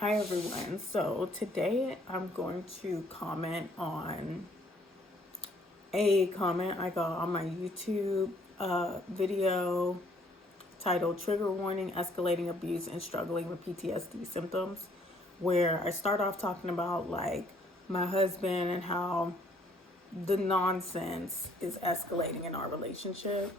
Hi everyone. So today I'm going to comment on a comment I got on my YouTube video titled Trigger Warning, Escalating Abuse and Struggling with PTSD Symptoms, where I start off talking about like my husband and how the nonsense is escalating in our relationship.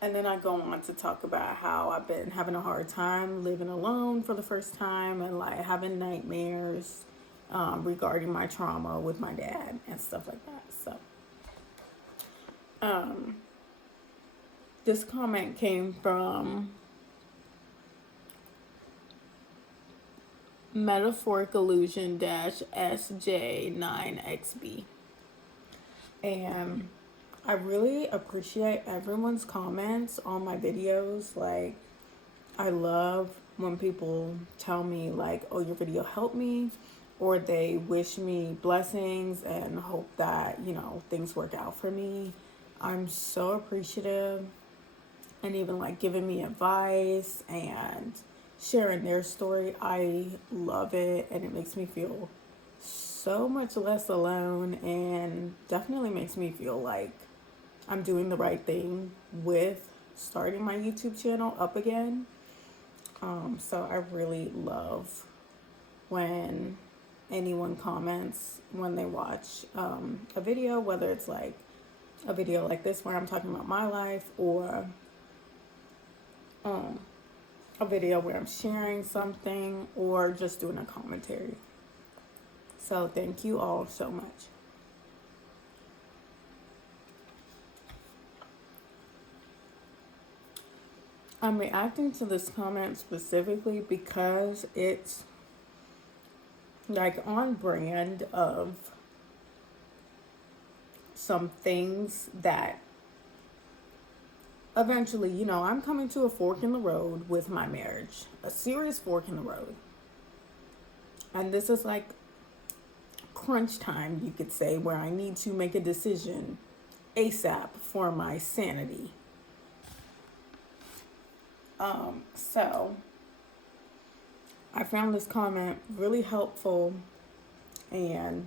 And then I go on to talk about how I've been having a hard time living alone for the first time and like having nightmares regarding my trauma with my dad and stuff like that. So, um, this comment came from Metaphoric Illusion SJ9XB. And I really appreciate everyone's comments on my videos. Like, I love when people tell me like, oh, your video helped me, or they wish me blessings and hope that, things work out for me. I'm so appreciative, and even like giving me advice and sharing their story. I love it, and it makes me feel so much less alone, and definitely makes me feel like I'm doing the right thing with starting my YouTube channel up again. So I really love when anyone comments when they watch a video, whether it's like a video like this where I'm talking about my life, or um, a video where I'm sharing something, or just doing a commentary. So thank you all so much. I'm reacting to this comment specifically because it's like on brand of some things that eventually, I'm coming to a fork in the road with my marriage, a serious fork in the road. And this is like crunch time, you could say, where I need to make a decision ASAP for my sanity. So I found this comment really helpful, and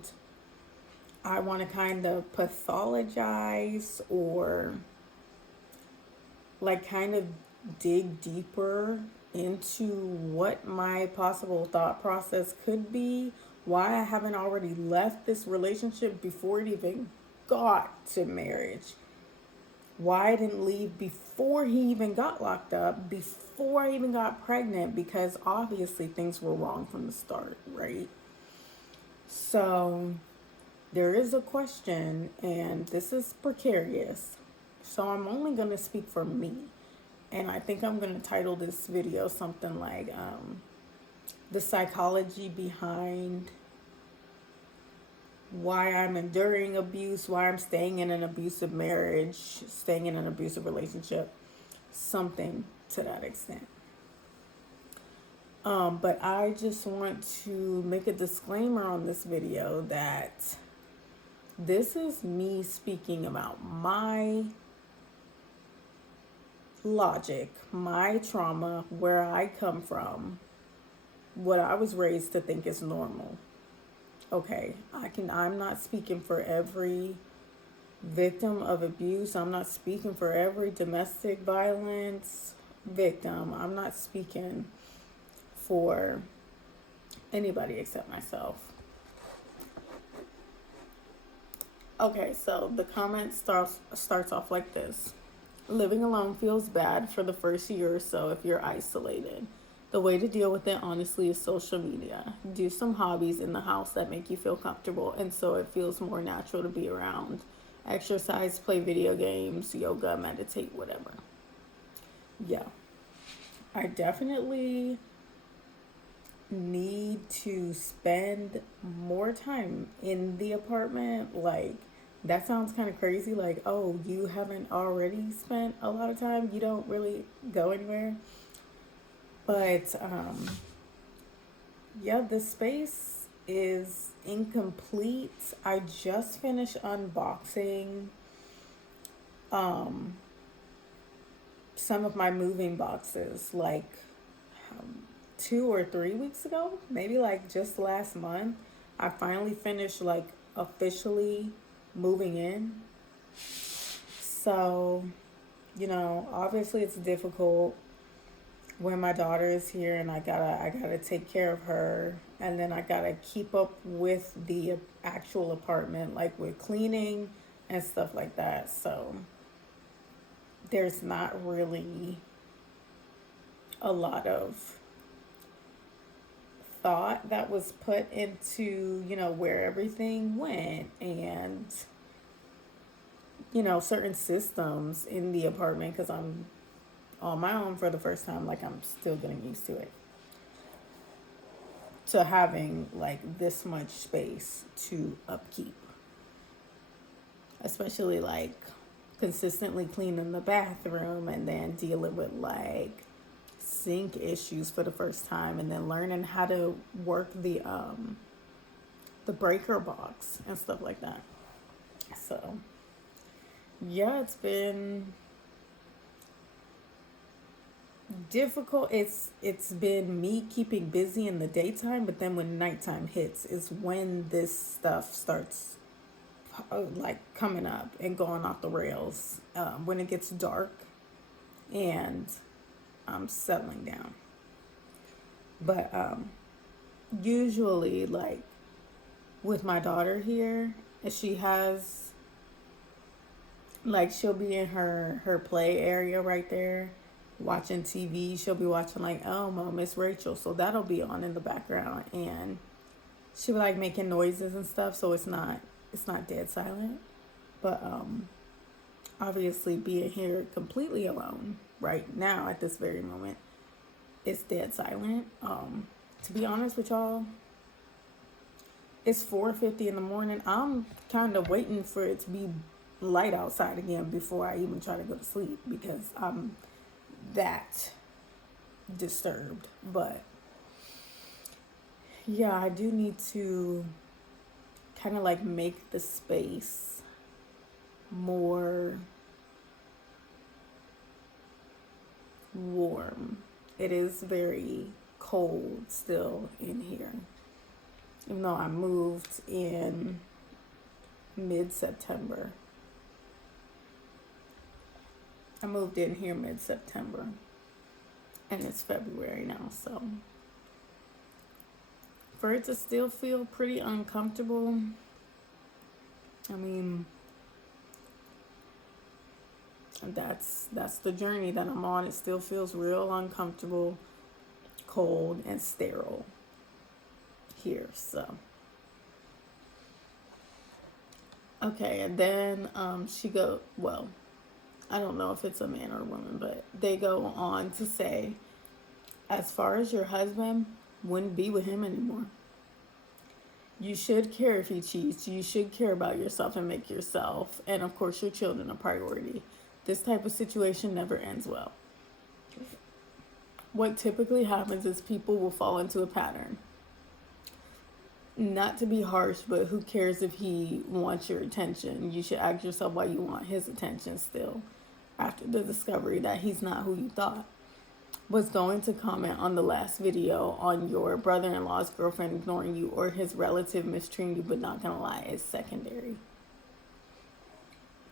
I want to kind of pathologize or like kind of dig deeper into what my possible thought process could be, why I haven't already left this relationship before it even got to marriage, why I didn't leave before he even got locked up, before I even got pregnant, because obviously things were wrong from the start, right? So there is a question, and this is precarious. So I'm only going to speak for me. And I think I'm going to title this video something like the psychology behind why I'm enduring abuse, why I'm staying in an abusive marriage, staying in an abusive relationship, something to that extent. But I just want to make a disclaimer on this video that this is me speaking about my logic, my trauma, where I come from, what I was raised to think is normal. Okay, I'm not speaking for every victim of abuse. I'm not speaking for every domestic violence victim. I'm not speaking for anybody except myself. Okay, so the comment starts off like this. Living alone feels bad for the first year or so if you're isolated. The way to deal with it, honestly, is social media. Do some hobbies in the house that make you feel comfortable, and so it feels more natural to be around. Exercise, play video games, yoga, meditate, whatever. Yeah, I definitely need to spend more time in the apartment. Like, that sounds kind of crazy. Like, oh, you haven't already spent a lot of time? You don't really go anywhere? But yeah, the space is incomplete. I just finished unboxing some of my moving boxes like 2 or 3 weeks ago, maybe like just last month, I finally finished like officially moving in. So, obviously it's difficult when my daughter is here and I gotta take care of her, and then I gotta keep up with the actual apartment, like with cleaning and stuff like that. So there's not really a lot of thought that was put into, where everything went, and certain systems in the apartment, because I'm on my own for the first time. Like, I'm still getting used to it, to having like this much space to upkeep, especially like consistently cleaning the bathroom, and then dealing with like sink issues for the first time, and then learning how to work the breaker box and stuff like that. So yeah, it's been difficult. It's been me keeping busy in the daytime, but then when nighttime hits is when this stuff starts like coming up and going off the rails, when it gets dark and I'm settling down. But usually, like with my daughter here, she has like, she'll be in her play area right there watching TV. She'll be watching like Elmo, Miss Rachel, so that'll be on in the background, and she'll be like making noises and stuff, so it's not dead silent. But obviously being here completely alone right now at this very moment, it's dead silent. To be honest with y'all, it's 4:50 in the morning. I'm kind of waiting for it to be light outside again before I even try to go to sleep, because I'm that disturbed. But yeah, I do need to kind of like make the space more warm. It is very cold still in here, even though I moved in mid-September. I moved in here mid-September, and it's February now, so for it to still feel pretty uncomfortable, I mean, that's the journey that I'm on. It still feels real uncomfortable, cold, and sterile here. So okay, and then I don't know if it's a man or a woman, but they go on to say, as far as your husband, wouldn't be with him anymore. You should care if he cheats. You should care about yourself and make yourself, and of course your children, a priority. This type of situation never ends well. What typically happens is people will fall into a pattern. Not to be harsh, but who cares if he wants your attention? You should ask yourself why you want his attention still, after the discovery that he's not who you thought. Was going to comment on the last video on your brother-in-law's girlfriend ignoring you or his relative mistreating you, but not gonna lie, it's secondary.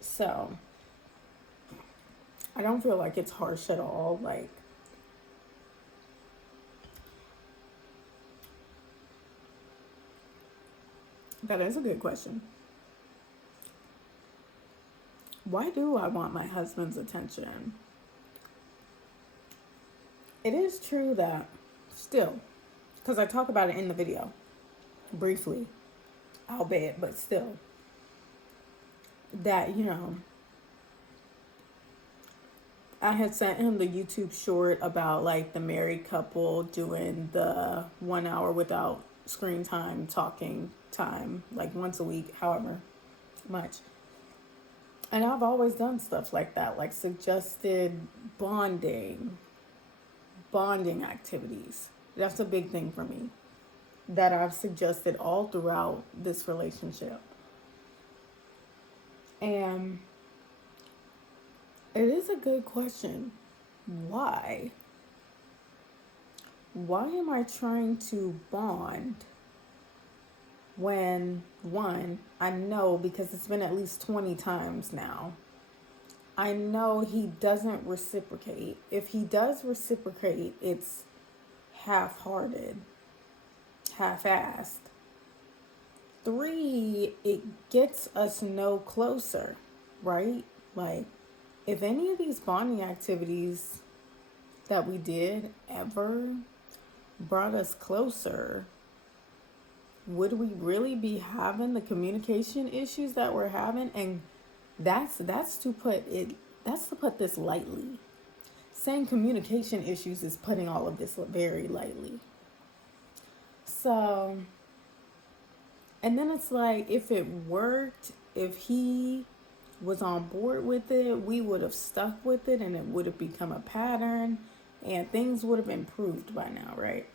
So I don't feel like it's harsh at all. Like, that is a good question. Why do I want my husband's attention? It is true that still, because I talk about it in the video briefly, albeit, but still, that, I had sent him the YouTube short about like the married couple doing the 1 hour without screen time, talking time, like once a week, however much. And I've always done stuff like that, like suggested bonding activities. That's a big thing for me that I've suggested all throughout this relationship. And it is a good question. Why? why am I trying to bond when, one, I know because it's been at least 20 times now, I know he doesn't reciprocate. If he does reciprocate, it's half-hearted, half-assed. Three, it gets us no closer, right? Like, if any of these bonding activities that we did ever brought us closer, would we really be having the communication issues that we're having? And that's to put this lightly. Saying communication issues is putting all of this very lightly. So, and then it's like, if it worked, if he was on board with it, we would have stuck with it and it would have become a pattern and things would have improved by now, right?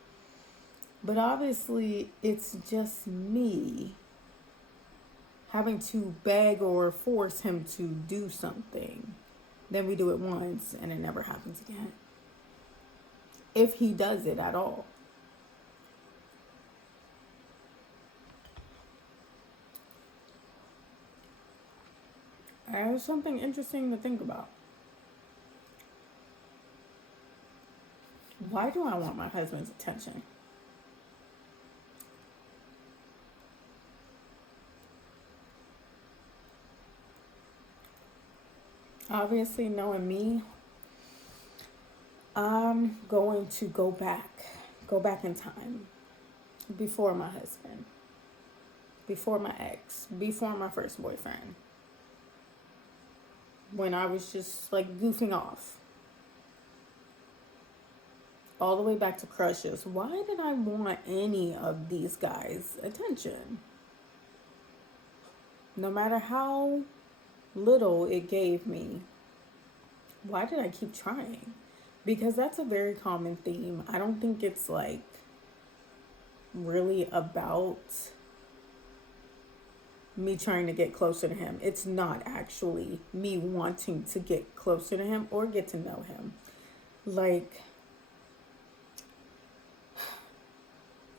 But obviously, it's just me having to beg or force him to do something. Then we do it once and it never happens again. If he does it at all. That was something interesting to think about. Why do I want my husband's attention? Obviously, knowing me, I'm going to go back in time, before my husband, before my ex, before my first boyfriend, when I was just like goofing off, all the way back to crushes. Why did I want any of these guys' attention? No matter how little it gave me, why did I keep trying? Because that's a very common theme. I don't think it's like really about me trying to get closer to him. It's not actually me wanting to get closer to him or get to know him. Like,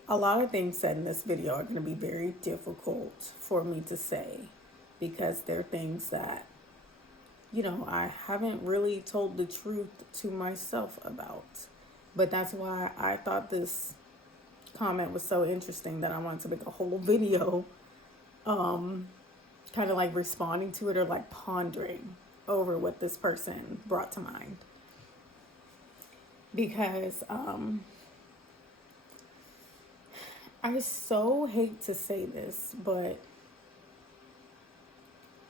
a lot of things said in this video are going to be very difficult for me to say because they're things that, I haven't really told the truth to myself about. But that's why I thought this comment was so interesting that I wanted to make a whole video kind of like responding to it or like pondering over what this person brought to mind. Because I so hate to say this, but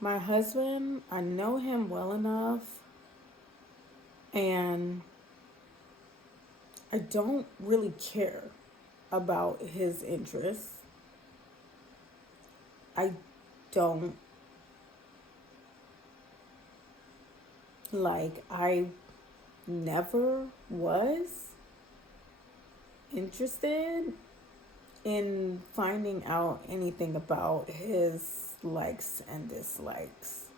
my husband, I know him well enough, and I don't really care about his interests. I don't. Like, I never was interested in finding out anything about his likes and dislikes.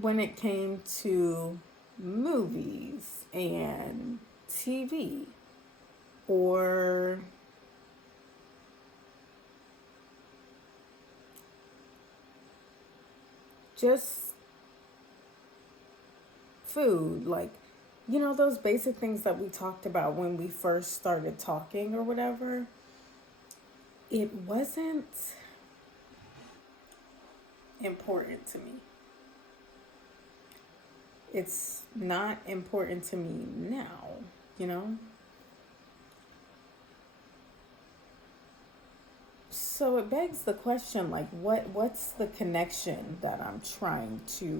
When it came to movies and TV or just food, like, those basic things that we talked about when we first started talking or whatever, it wasn't important to me. It's not important to me now, So it begs the question, like, what's the connection that I'm trying to,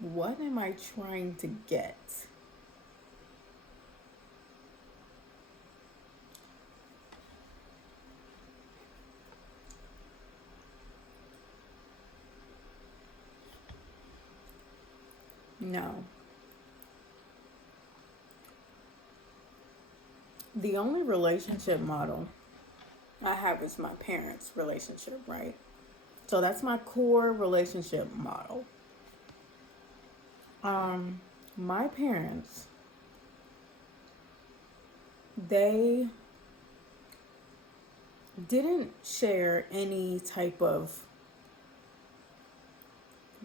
what am I trying to get? No. The only relationship model I have is my parents' relationship, right? So that's my core relationship model. My parents, they didn't share any type of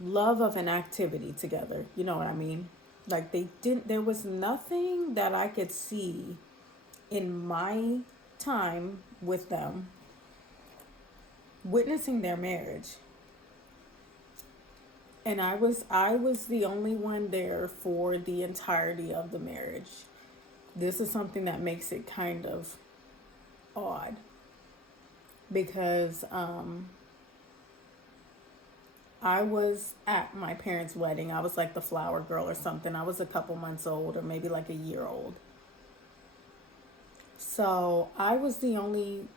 love of an activity together. You know what I mean? Like they didn't, there was nothing that I could see in my time with them witnessing their marriage. And I was the only one there for the entirety of the marriage. This is something that makes it kind of odd because I was at my parents' wedding. I was like the flower girl or something. I was a couple months old or maybe like a year old. So I was the only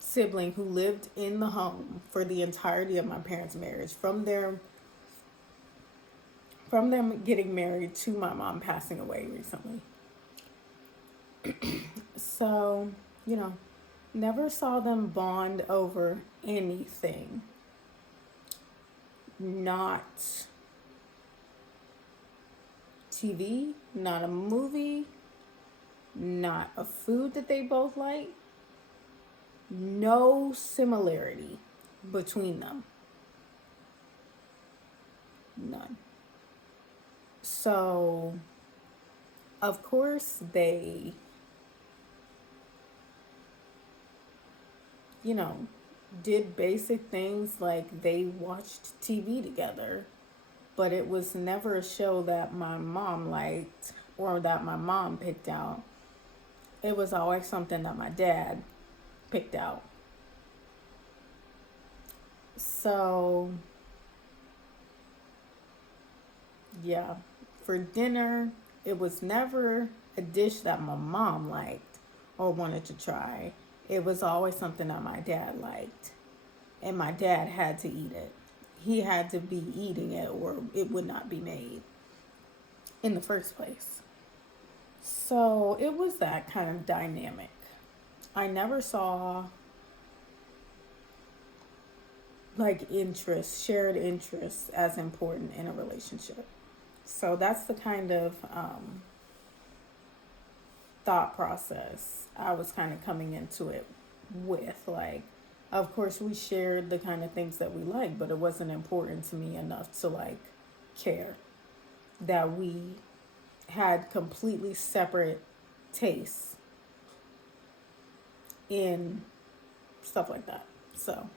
sibling who lived in the home for the entirety of my parents' marriage, from them getting married to my mom passing away recently. So, you know, never saw them bond over anything. Not TV, not a movie, not a food that they both like. No similarity between them. None. So, of course, they, you know, did basic things like they watched TV together, but it was never a show that my mom liked or that my mom picked out. It was always something that my dad picked out. So, yeah, for dinner, it was never a dish that my mom liked or wanted to try. It was always something that my dad liked, and my dad had to eat it. He had to be eating it, or it would not be made in the first place. So it was that kind of dynamic. I never saw like shared interests as important in a relationship. So that's the kind of thought process I was kind of coming into it with. Like, of course, we shared the kind of things that we like, but it wasn't important to me enough to like care that we had completely separate tastes in stuff like that. So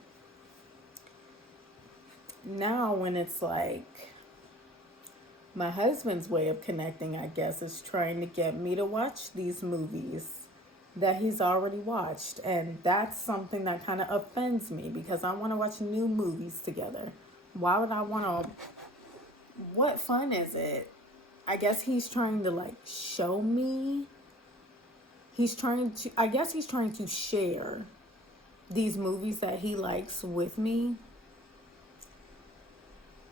now when it's like my husband's way of connecting, I guess, is trying to get me to watch these movies that he's already watched. And that's something that kind of offends me because I want to watch new movies together. Why would I want to? What fun is it? I guess he's trying to like show me. I guess he's trying to share these movies that he likes with me.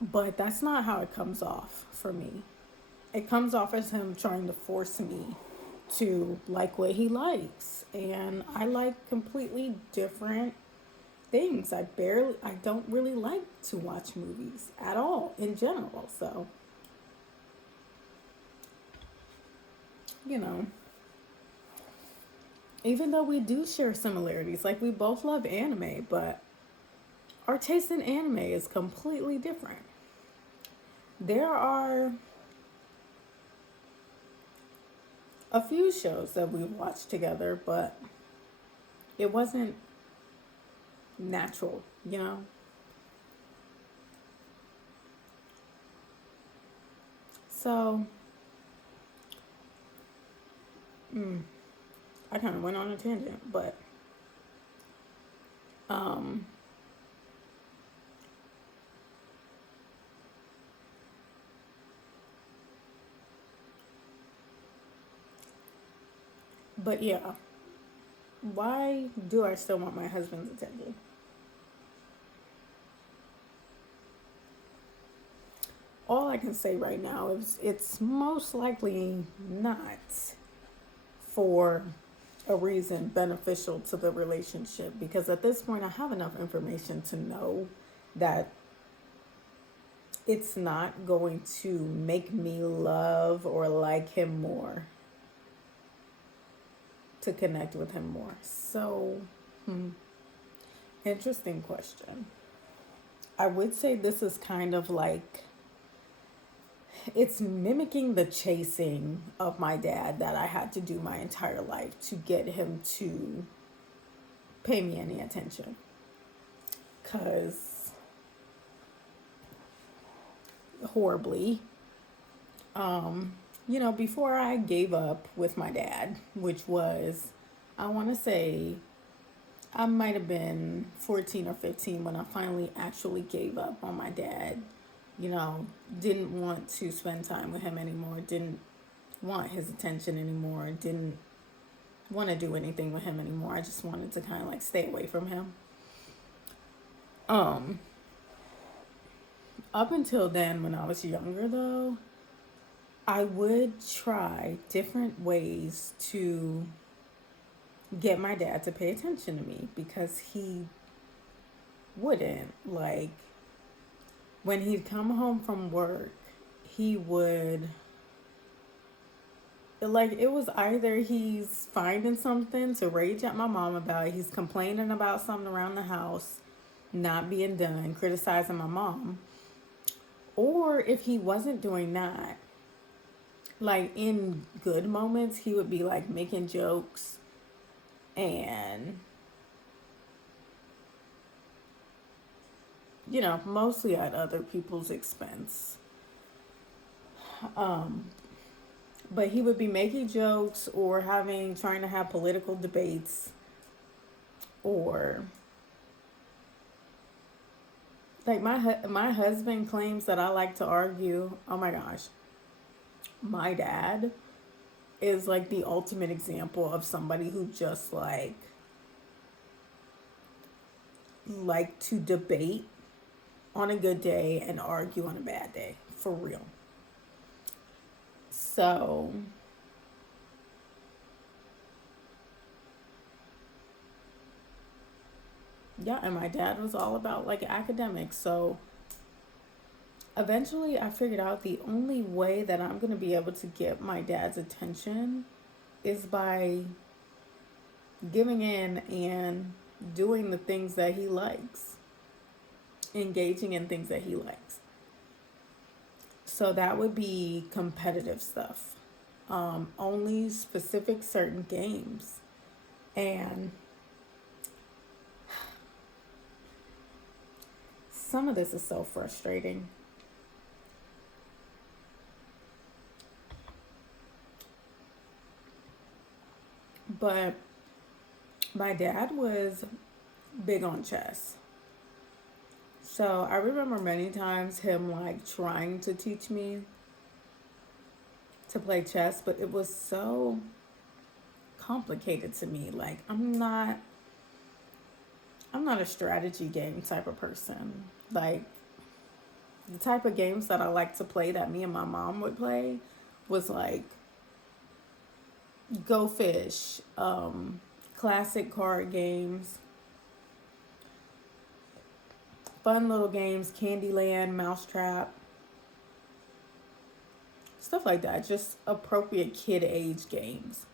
But that's not how it comes off for me. It comes off as him trying to force me to like what he likes. And I like completely different things. I don't really like to watch movies at all in general. So, you know, even though we do share similarities, like we both love anime, but our taste in anime is completely different. There are a few shows that we watched together, but it wasn't natural, you know? So, I kind of went on a tangent, but um, but yeah, why do I still want my husband's attention? All I can say right now is it's most likely not for a reason beneficial to the relationship, because at this point I have enough information to know that it's not going to make me love or like him more, to connect with him more. So, interesting question. I would say this is kind of like, it's mimicking the chasing of my dad that I had to do my entire life to get him to pay me any attention. Because horribly, before I gave up with my dad, which was, I want to say, I might have been 14 or 15 when I finally actually gave up on my dad. Didn't want to spend time with him anymore, didn't want his attention anymore, didn't want to do anything with him anymore. I just wanted to kind of like stay away from him. Up until then, when I was younger though, I would try different ways to get my dad to pay attention to me, because he wouldn't. Like, when he'd come home from work, he would, like, it was either he's finding something to rage at my mom about, he's complaining about something around the house not being done, criticizing my mom, or if he wasn't doing that, like in good moments, he would be like making jokes and mostly at other people's expense. But he would be making jokes or trying to have political debates, or like my husband claims that I like to argue. Oh my gosh. My dad is like the ultimate example of somebody who just like to debate on a good day and argue on a bad day, for real. So yeah, and my dad was all about like academics. So eventually I figured out the only way that I'm going to be able to get my dad's attention is by giving in and doing the things that he likes, engaging in things that he likes. So that would be competitive stuff, only specific certain games. And some of this is so frustrating. But my dad was big on chess. So I remember many times him like trying to teach me to play chess, but it was so complicated to me. Like, I'm not a strategy game type of person. Like, the type of games that I like to play that me and my mom would play was like Go Fish, classic card games, fun little games, Candyland, Mousetrap, stuff like that. Just appropriate kid age games.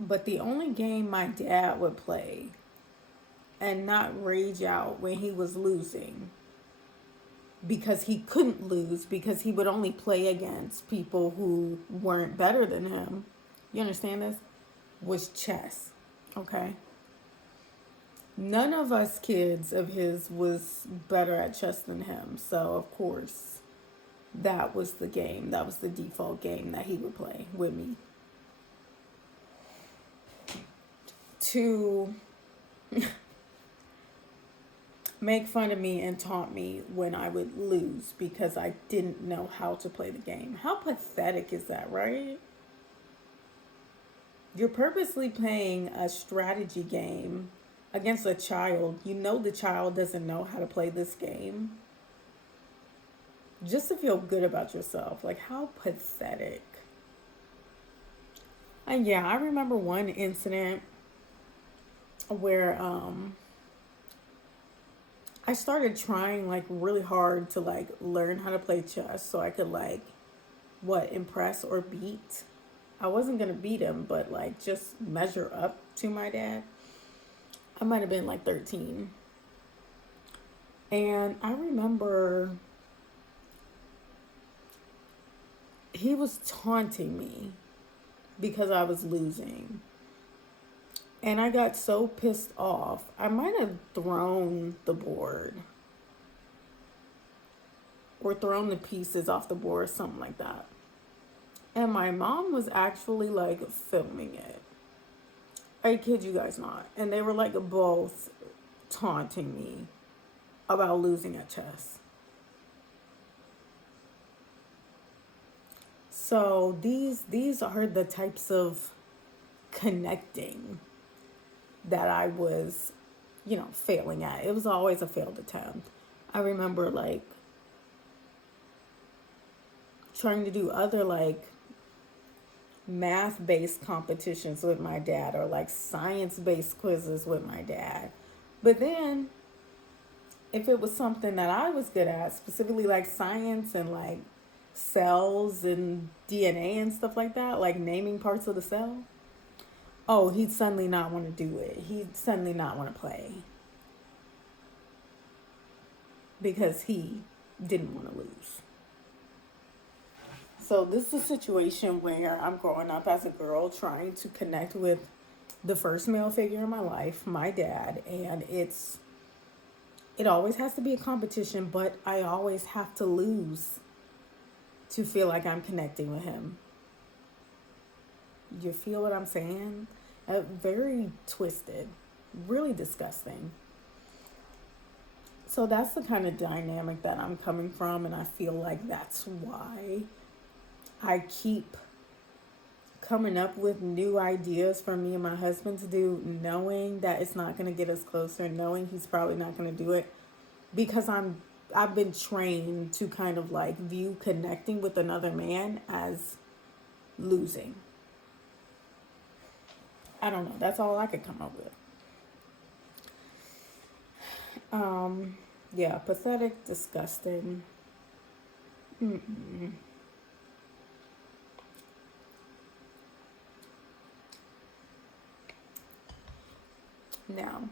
But the only game my dad would play and not rage out when he was losing, because he couldn't lose, because he would only play against people who weren't better than him, you understand this, was chess. Okay? None of us kids of his was better at chess than him. So, of course, that was the game. That was the default game that he would play with me. To make fun of me and taunt me when I would lose because I didn't know how to play the game. How pathetic is that, right? You're purposely playing a strategy game against a child. You know the child doesn't know how to play this game. Just to feel good about yourself. Like, how pathetic. And yeah, I remember one incident where I started trying like really hard to like learn how to play chess so I could like impress or beat. I wasn't gonna beat him, but like just measure up to my dad. I might have been like 13. And I remember he was taunting me because I was losing. And I got so pissed off, I might have thrown the board or thrown the pieces off the board, or something like that. And my mom was actually like filming it. I kid you guys not. And they were like both taunting me about losing at chess. So these are the types of connecting that I was, failing at. It was always a failed attempt. I remember like trying to do other like math-based competitions with my dad or like science-based quizzes with my dad. But then if it was something that I was good at, specifically like science and like cells and DNA and stuff like that, like naming parts of the cell, oh, he'd suddenly not want to do it. He'd suddenly not want to play because he didn't want to lose. So this is a situation where I'm growing up as a girl trying to connect with the first male figure in my life, my dad, and it always has to be a competition, but I always have to lose to feel like I'm connecting with him. You feel what I'm saying? Very twisted, really disgusting. So that's the kind of dynamic that I'm coming from, and I feel like that's why I keep coming up with new ideas for me and my husband to do, knowing that it's not going to get us closer, knowing he's probably not going to do it, because I've been trained to kind of like view connecting with another man as losing. I don't know. That's all I could come up with. Yeah, pathetic, disgusting. Mm-mm. Now,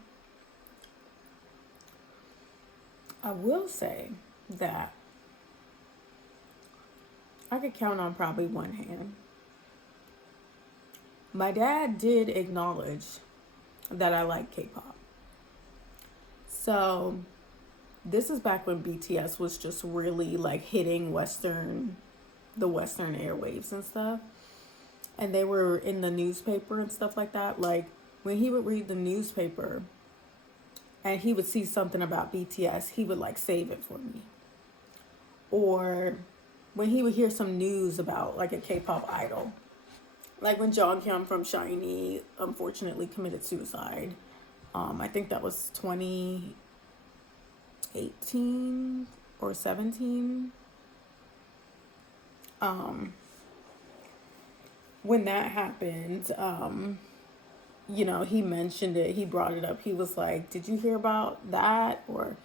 I will say that I could count on probably one hand. My dad did acknowledge that I like K-pop. So, this is back when BTS was just really like hitting the Western airwaves and stuff. And they were in the newspaper and stuff like that. Like, when he would read the newspaper and he would see something about BTS, he would like save it for me. Or when he would hear some news about like a K-pop idol, like when Jonghyun from SHINee unfortunately committed suicide. I think that was 2018 or 17. When that happened, he mentioned it, he brought it up. He was like, did you hear about that? Or,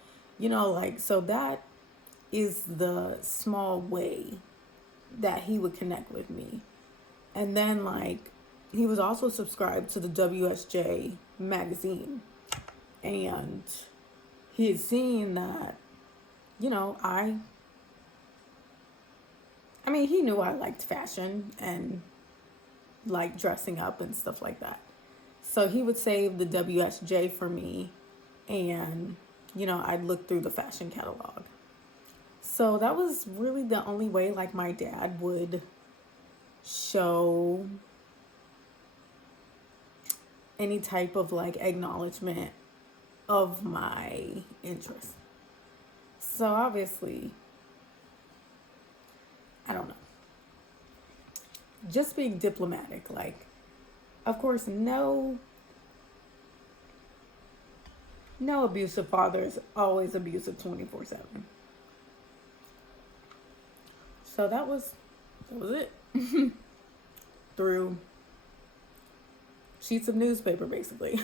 so that is the small way that he would connect with me. And then, like, he was also subscribed to the WSJ magazine. And he had seen that, he knew I liked fashion and like dressing up and stuff like that. So he would save the WSJ for me, and I'd look through the fashion catalog. So that was really the only way like my dad would show any type of like acknowledgement of my interest. So obviously, I don't know. Just being diplomatic, like, of course, no abusive father is always abusive 24/7. So that was it. Through sheets of newspaper, basically,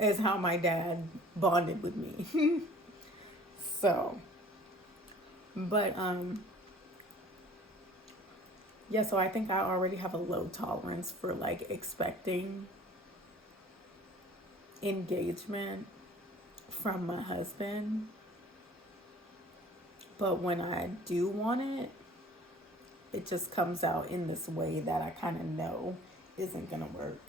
is how my dad bonded with me. So, but, yeah, so I think I already have a low tolerance for like expecting engagement from my husband. But when I do want it, it just comes out in this way that I kind of know isn't going to work.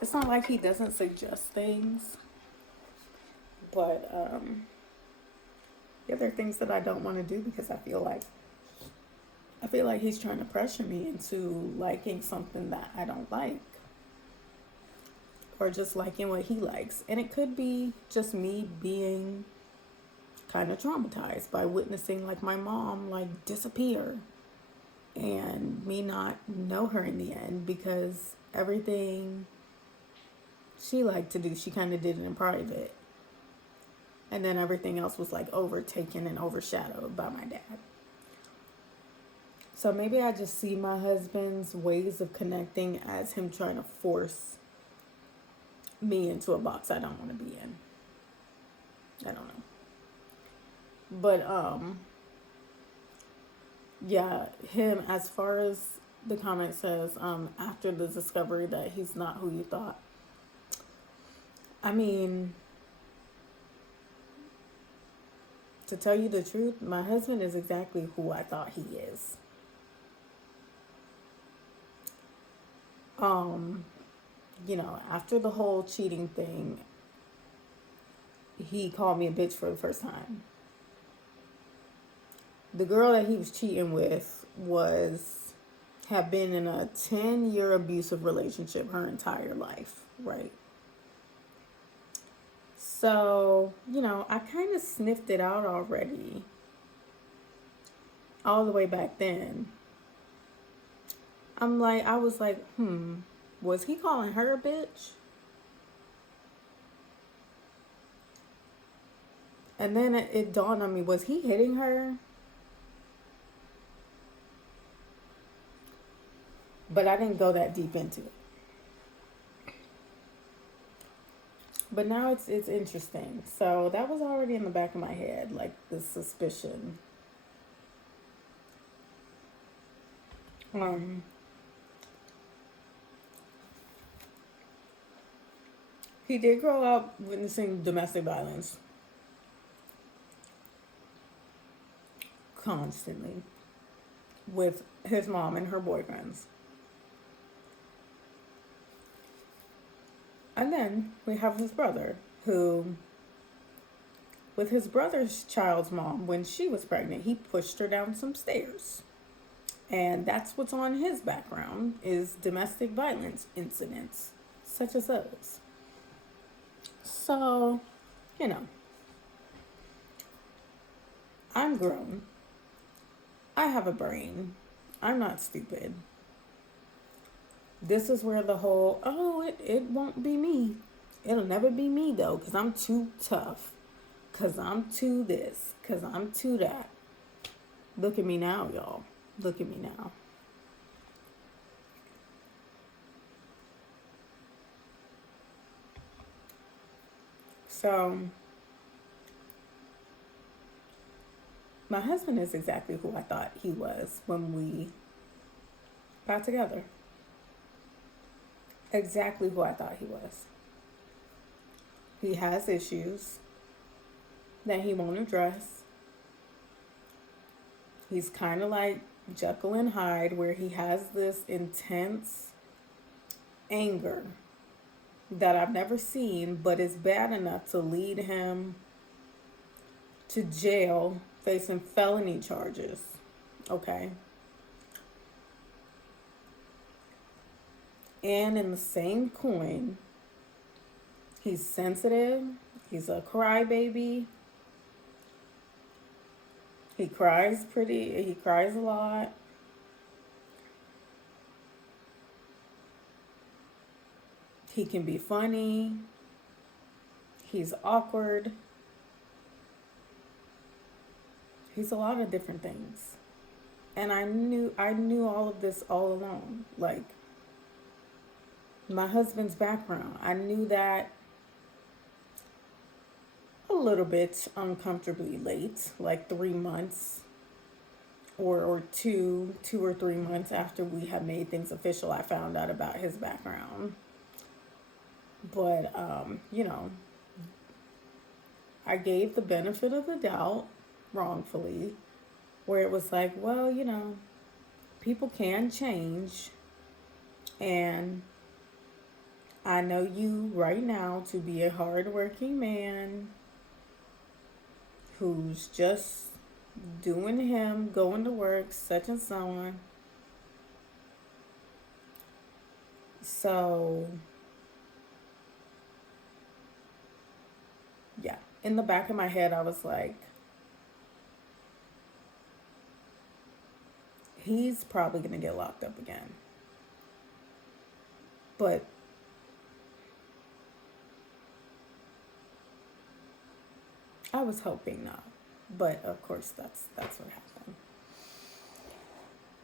It's not like he doesn't suggest things, but yeah, there are things that I don't want to do because I feel like he's trying to pressure me into liking something that I don't like, or just liking what he likes. And it could be just me being kind of traumatized by witnessing like my mom like disappear and me not know her in the end, because everything she liked to do, she kind of did it in private. And then everything else was like overtaken and overshadowed by my dad. So maybe I just see my husband's ways of connecting as him trying to force me into a box I don't want to be in. I don't know. But yeah, him, as far as the comment says, after the discovery that he's not who you thought. I mean, to tell you the truth, my husband is exactly who I thought he is. You know, after the whole cheating thing, he called me a bitch for the first time. The girl that he was cheating with had been in a 10-year abusive relationship her entire life, right? So, you know, I kind of sniffed it out already, all the way back then. I was like, was he calling her a bitch? And then it dawned on me, was he hitting her? But I didn't go that deep into it. But now it's interesting. So that was already in the back of my head, like the suspicion. He did grow up witnessing domestic violence constantly with his mom and her boyfriends. And then we have his brother, who, with his brother's child's mom, when she was pregnant, he pushed her down some stairs. And that's what's on his background, is domestic violence incidents such as those. So, you know, I'm grown. I have a brain. I'm not stupid. This is where the whole, it won't be me. It'll never be me, though, because I'm too tough. Because I'm too this. Because I'm too that. Look at me now, y'all. Look at me now. So, my husband is exactly who I thought he was when we got together. Exactly who I thought he was. He has issues that he won't address. He's kind of like Jekyll and Hyde, where he has this intense anger that I've never seen, but is bad enough to lead him to jail facing felony charges. Okay? And in the same coin, he's sensitive. He's a crybaby. He cries a lot. He can be funny. He's awkward. He's a lot of different things. And I knew all of this all along. Like, my husband's background, I knew that a little bit uncomfortably late, like 3 months or two or 3 months after we had made things official. I found out about his background. But I gave the benefit of the doubt wrongfully, where it was like, well, people can change, and I know you right now to be a hardworking man who's just doing him, going to work, such and so on. So, yeah, in the back of my head, I was like, he's probably going to get locked up again. But I was hoping not. But of course, that's what happened.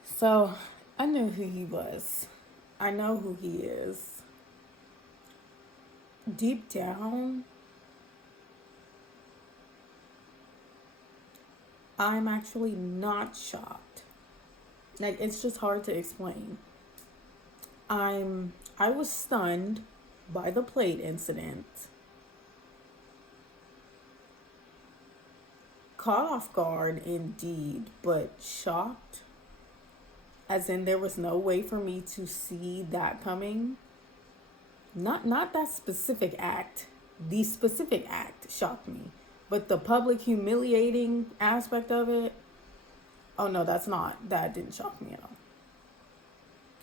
So I knew who he was. I know who he is. Deep down, I'm actually not shocked. Like, it's just hard to explain. I was stunned by the plate incident. Caught off guard indeed, but shocked. As in, there was no way for me to see that coming. Not that specific act. The specific act shocked me. But the public humiliating aspect of it, oh no, that didn't shock me at all.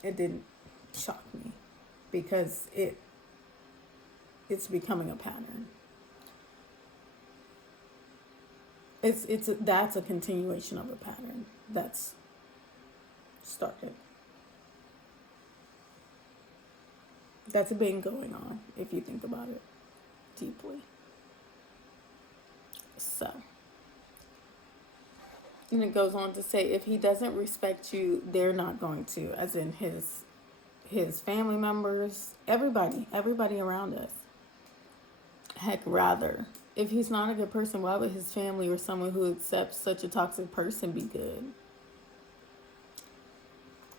It didn't shock me because it's becoming a pattern. That's a continuation of a pattern that's started. That's been going on if you think about it deeply. So, and it goes on to say, if he doesn't respect you, they're not going to, as in his family members, everybody around us. Heck, rather, if he's not a good person, why would his family or someone who accepts such a toxic person be good?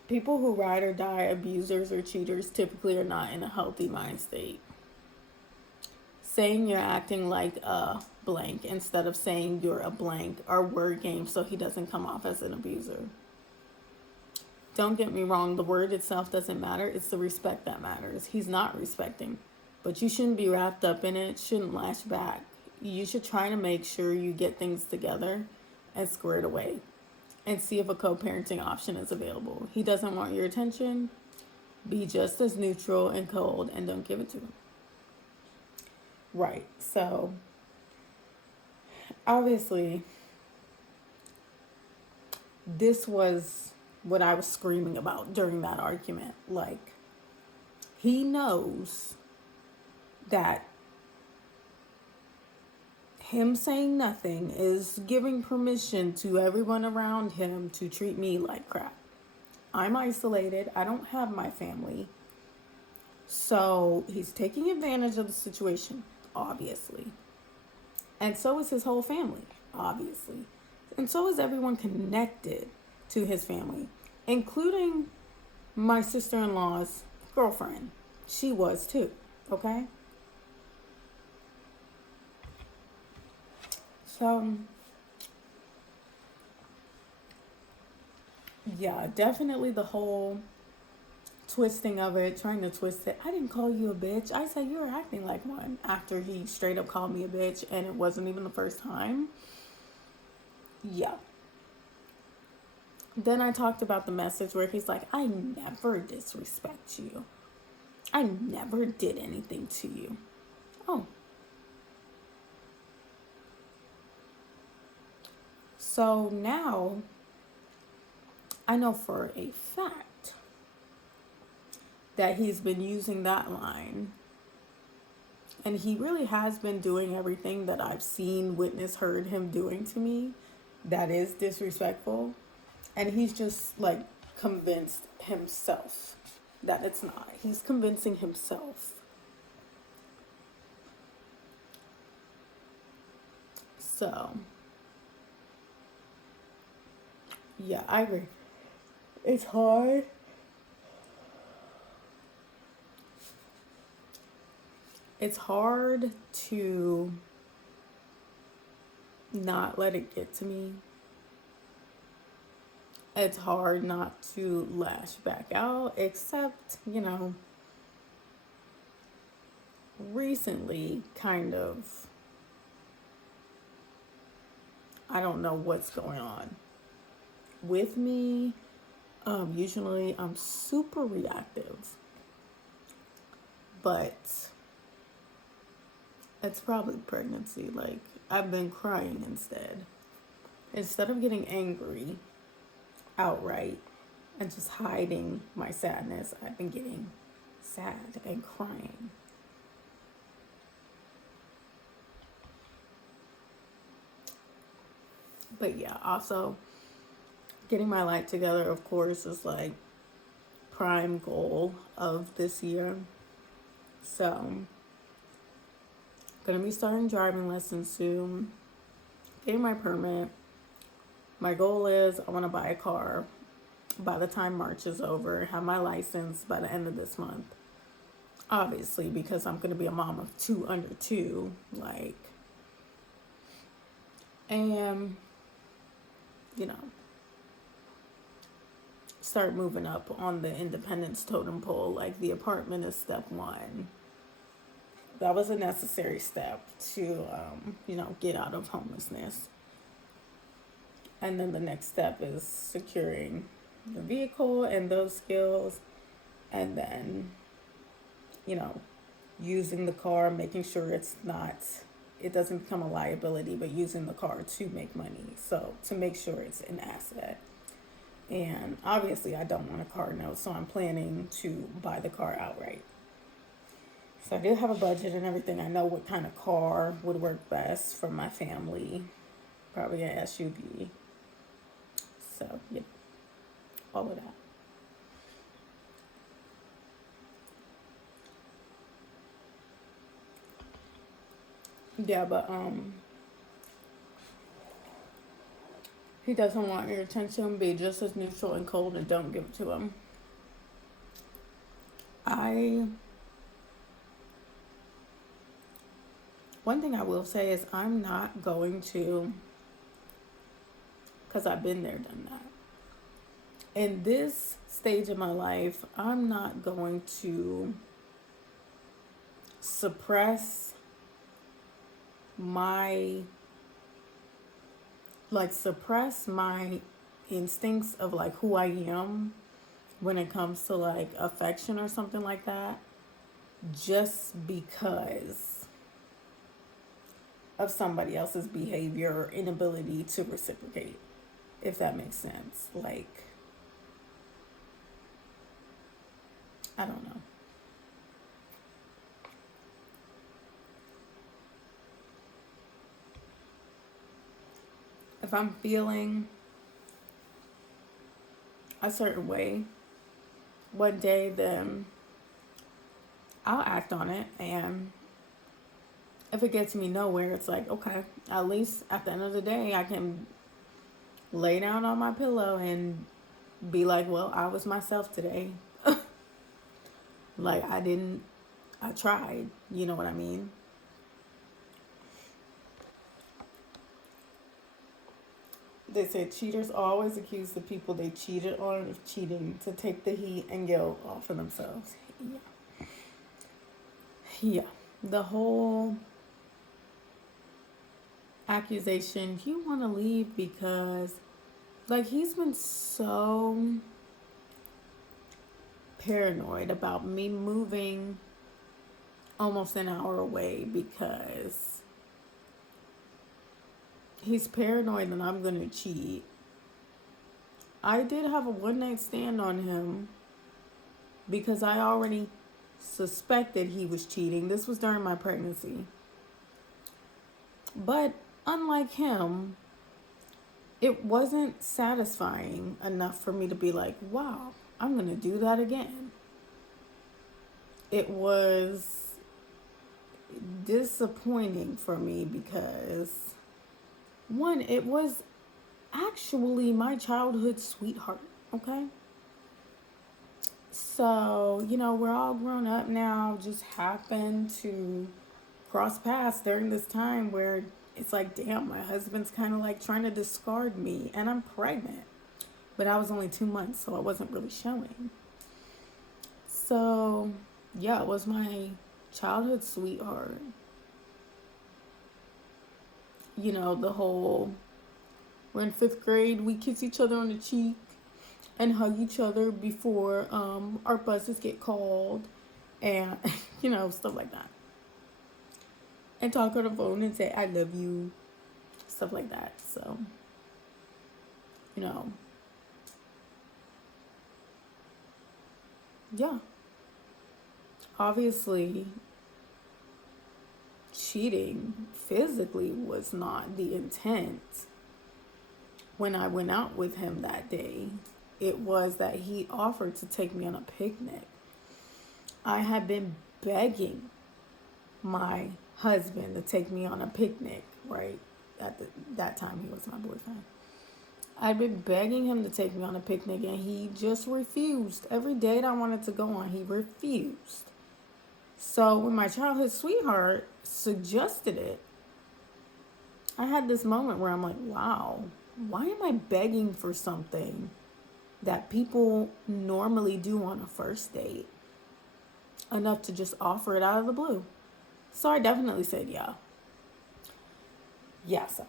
People who ride or die abusers or cheaters typically are not in a healthy mind state. Saying you're acting like a blank instead of saying you're a blank are word games so he doesn't come off as an abuser. Don't get me wrong, the word itself doesn't matter. It's the respect that matters. He's not respecting, but you shouldn't be wrapped up in it. Shouldn't lash back. You should try to make sure you get things together and square it away and see if a co-parenting option is available. He doesn't want your attention. Be just as neutral and cold and don't give it to him. Right. So, obviously, this was what I was screaming about during that argument. Like, he knows that him saying nothing is giving permission to everyone around him to treat me like crap. I'm isolated. I don't have my family. So he's taking advantage of the situation, obviously. And so is his whole family, obviously. And so is everyone connected to his family, including my sister-in-law's girlfriend. She was too, okay? So, yeah, definitely the whole twisting of it, trying to twist it. I didn't call you a bitch. I said you were acting like one after he straight up called me a bitch and it wasn't even the first time. Yeah. Then I talked about the message where he's like, I never disrespect you. I never did anything to you. Oh. So now I know for a fact that he's been using that line. And he really has been doing everything that I've seen, witnessed, heard him doing to me that is disrespectful. And he's just like convinced himself that it's not. He's convincing himself. So, yeah, I agree. It's hard. It's hard to not let it get to me. It's hard not to lash back out, except, recently, kind of, I don't know what's going on with me. Usually I'm super reactive, but it's probably pregnancy. Like, I've been crying instead. Instead of getting angry outright and just hiding my sadness, I've been getting sad and crying. But yeah, also getting my life together, of course, is like prime goal of this year. So, gonna be starting driving lessons soon, getting my permit. My goal is I want to buy a car by the time March is over, have my license by the end of this month. Obviously, because I'm gonna be a mom of 2 under 2, like, and start moving up on the independence totem pole. Like, the apartment is step 1. That was a necessary step to, get out of homelessness. And then the next step is securing the vehicle and those skills. And then, using the car, making sure it doesn't become a liability, but using the car to make money. So to make sure it's an asset. And obviously I don't want a car note, so I'm planning to buy the car outright. So I do have a budget and everything. I know what kind of car would work best for my family. Probably an SUV. So, yeah, all of that. Yeah, but he doesn't want your attention. Be just as neutral and cold and don't give it to him. One thing I will say is I'm not going to, because I've been there, done that. In this stage of my life, I'm not going to suppress my instincts of like who I am when it comes to like affection or something like that, just because of somebody else's behavior or inability to reciprocate, if that makes sense. Like, I don't know. If I'm feeling a certain way one day, then I'll act on it. And if it gets me nowhere, it's like, okay, at least at the end of the day, I can lay down on my pillow and be like, well, I was myself today. Like, I tried. You know what I mean? They said cheaters always accuse the people they cheated on of cheating to take the heat and guilt off of themselves. Yeah. Yeah. The whole accusation, you want to leave because, like, he's been so paranoid about me moving almost an hour away because he's paranoid that I'm going to cheat. I did have a one-night stand on him because I already suspected he was cheating. This was during my pregnancy. But unlike him, it wasn't satisfying enough for me to be like, wow, I'm going to do that again. It was disappointing for me because, one, it was actually my childhood sweetheart, okay? So, we're all grown up now, just happened to cross paths during this time where it's like, damn, my husband's kind of like trying to discard me, and I'm pregnant. But I was only 2 months, so I wasn't really showing. So, yeah, it was my childhood sweetheart. The whole, we're in 5th grade, we kiss each other on the cheek and hug each other before our buses get called, and, stuff like that. And talk on the phone and say, I love you, stuff like that. So, yeah. Obviously, cheating physically was not the intent when I went out with him that day. It was that he offered to take me on a picnic. I had been begging my husband to take me on a picnic, right? That time he was my boyfriend. I'd been begging him to take me on a picnic, and he just refused. Every date I wanted to go on, he refused. So when my childhood sweetheart suggested it, I had this moment where I'm like, wow, why am I begging for something that people normally do on a first date enough to just offer it out of the blue? So I definitely said yeah. Yeah, so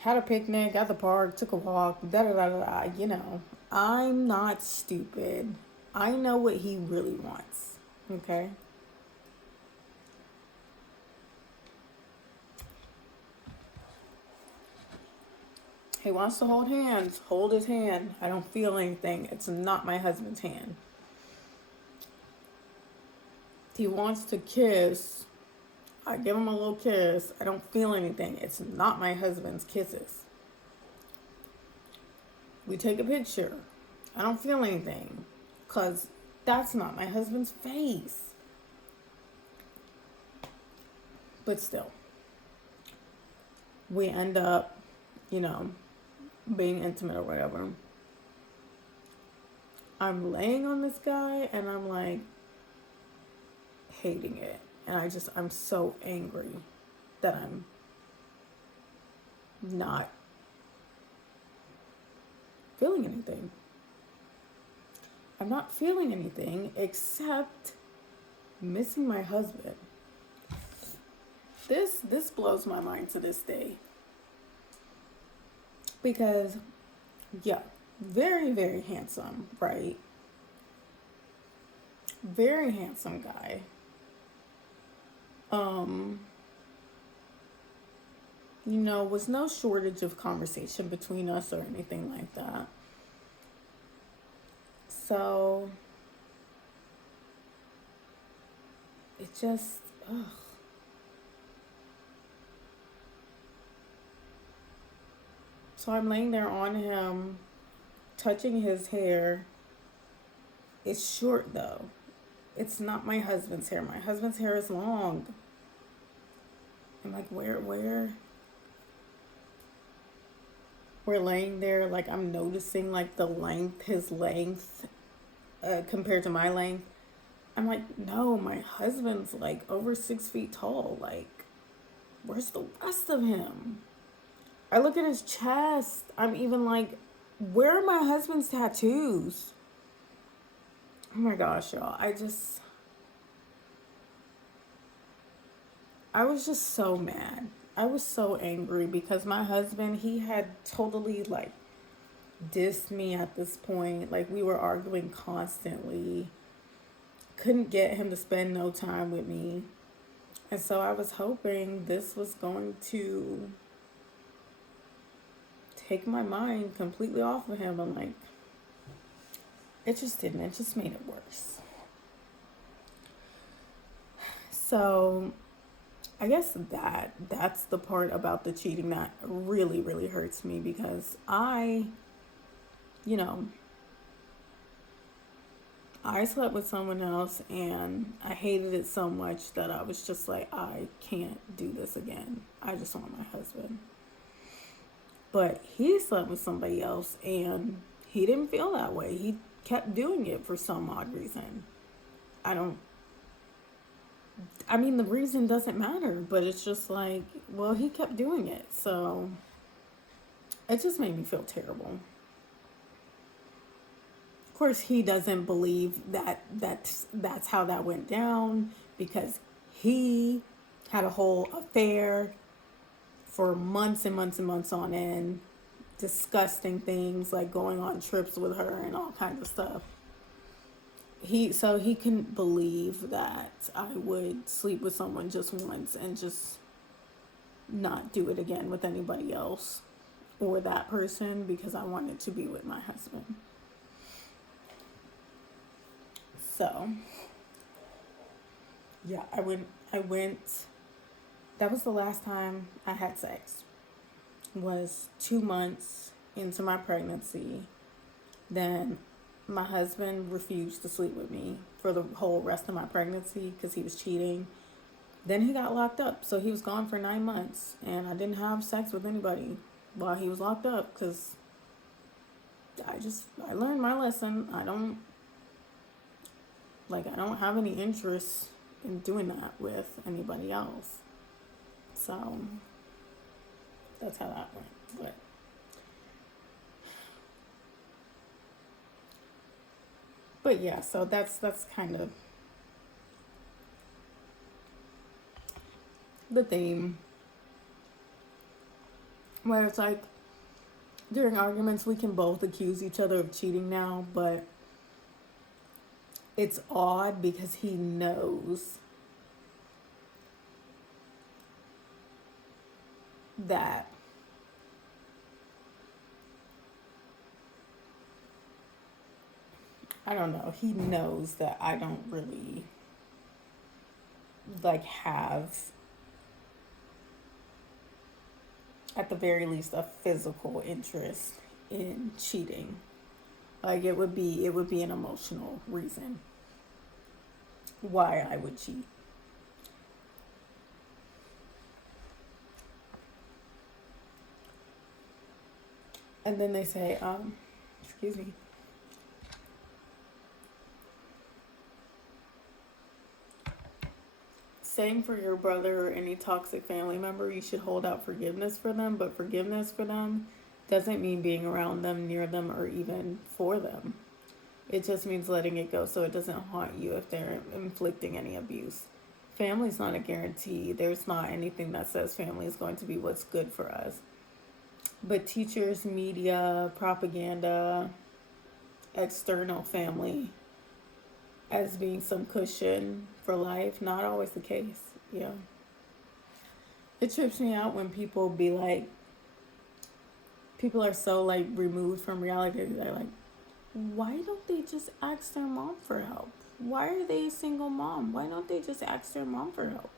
had a picnic at the park, took a walk, I'm not stupid. I know what he really wants, okay? He wants to hold hands. Hold his hand. I don't feel anything. It's not my husband's hand. He wants to kiss. I give him a little kiss. I don't feel anything. It's not my husband's kisses. We take a picture. I don't feel anything. Because that's not my husband's face. But still. We end up, being intimate or whatever. I'm laying on this guy and I'm like hating it. And I'm so angry that I'm not feeling anything. I'm not feeling anything except missing my husband. This blows my mind to this day. Because, yeah, very, very handsome, right? Very handsome guy. Was no shortage of conversation between us or anything like that. So, it just, ugh. So I'm laying there on him, touching his hair. It's short though. It's not my husband's hair. My husband's hair is long. I'm like, where? We're laying there, like I'm noticing like his length compared to my length. I'm like, no, my husband's like over 6 feet tall. Like, where's the rest of him? I look at his chest. I'm even like, where are my husband's tattoos? Oh my gosh, y'all. I was just so mad. I was so angry because my husband, he had totally like dissed me at this point. Like we were arguing constantly. Couldn't get him to spend no time with me. And so I was hoping this was going to take my mind completely off of him. I'm like, it just didn't. It just made it worse. So I guess that's the part about the cheating that really, really hurts me, because you know, I slept with someone else and I hated it so much that I was just like, I can't do this again. I just want my husband. But he slept with somebody else and he didn't feel that way. He kept doing it for some odd reason. I don't, I mean, the reason doesn't matter, but it's just like, well, he kept doing it. So it just made me feel terrible. Of course, he doesn't believe that's how that went down, because he had a whole affair for months and months and months on end, disgusting things like going on trips with her and all kinds of stuff. He couldn't believe that I would sleep with someone just once and just not do it again with anybody else or that person, because I wanted to be with my husband. So, yeah, I went, that was the last time I had sex, was 2 months into my pregnancy. Then my husband refused to sleep with me for the whole rest of my pregnancy because he was cheating. Then he got locked up, so he was gone for 9 months, and I didn't have sex with anybody while he was locked up, because I learned my lesson. I don't have any interest in doing that with anybody else. So that's how that went. But yeah, so that's kind of the theme, where it's like during arguments we can both accuse each other of cheating now, but it's odd because he knows that I don't know, he knows that I don't really have, at the very least, a physical interest in cheating. Like it would be an emotional reason why I would cheat. And then they say, excuse me. Same for your brother or any toxic family member. You should hold out forgiveness for them, but forgiveness for them doesn't mean being around them, near them, or even for them. It just means letting it go so it doesn't haunt you if they're inflicting any abuse. Family's not a guarantee. There's not anything that says family is going to be what's good for us. But teachers, media, propaganda, external family as being some cushion for life, not always the case. Yeah. It trips me out when people be like, people are so like removed from reality. They're like, why don't they just ask their mom for help? Why are they a single mom? Why don't they just ask their mom for help?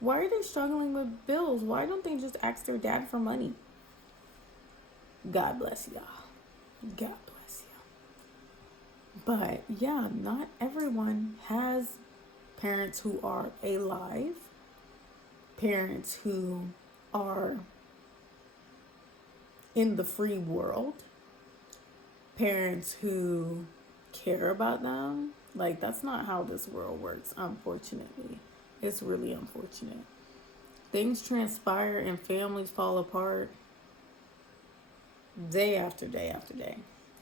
Why are they struggling with bills? Why don't they just ask their dad for money? God bless y'all. God bless y'all. But yeah, not everyone has parents who are alive, parents who are in the free world, parents who care about them. Like, that's not how this world works, unfortunately. It's really unfortunate. Things transpire and families fall apart day after day after day.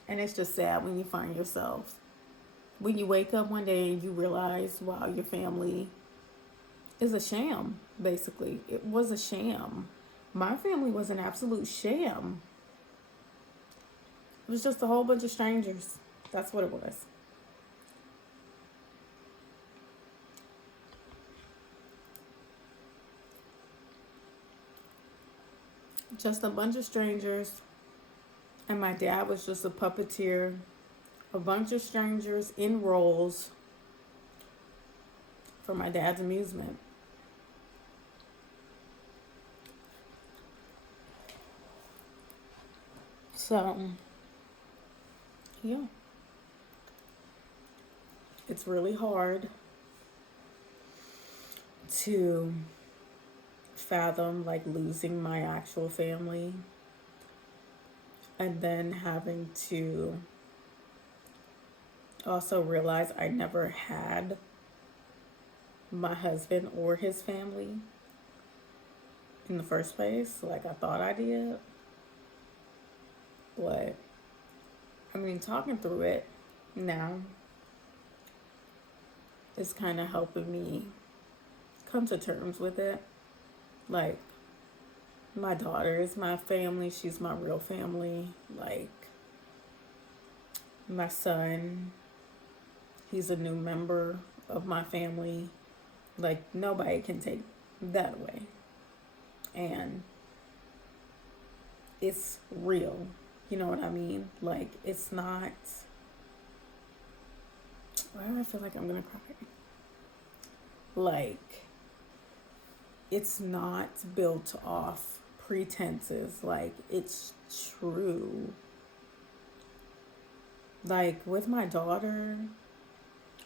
And it's just sad when you find yourself, when you wake up one day and you realize, wow, your family is a sham, basically. It was a sham. My family was an absolute sham. It was just a whole bunch of strangers. That's what it was. Just a bunch of strangers. And my dad was just a puppeteer. A bunch of strangers in roles for my dad's amusement. So, yeah, it's really hard to fathom like losing my actual family and then having to also realize I never had my husband or his family in the first place. Like I thought I did. But I mean, talking through it now is kind of helping me come to terms with it. Like, my daughter is my family, she's my real family. Like, my son, he's a new member of my family. Like, nobody can take that away. And it's real. You know what I mean? Like, it's not. Why do I feel like I'm gonna cry? Like, it's not built off pretenses. Like, it's true. Like, with my daughter,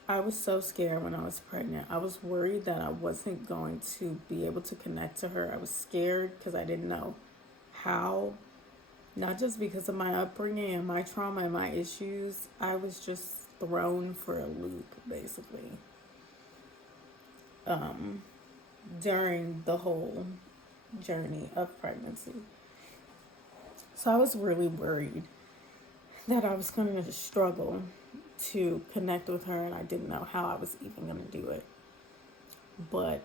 I was so scared when I was pregnant. I was worried that I wasn't going to be able to connect to her. I was scared because I didn't know how. Not just because of my upbringing and my trauma and my issues. I was just thrown for a loop, basically. During the whole journey of pregnancy. So I was really worried that I was going to struggle to connect with her, and I didn't know how I was even going to do it. But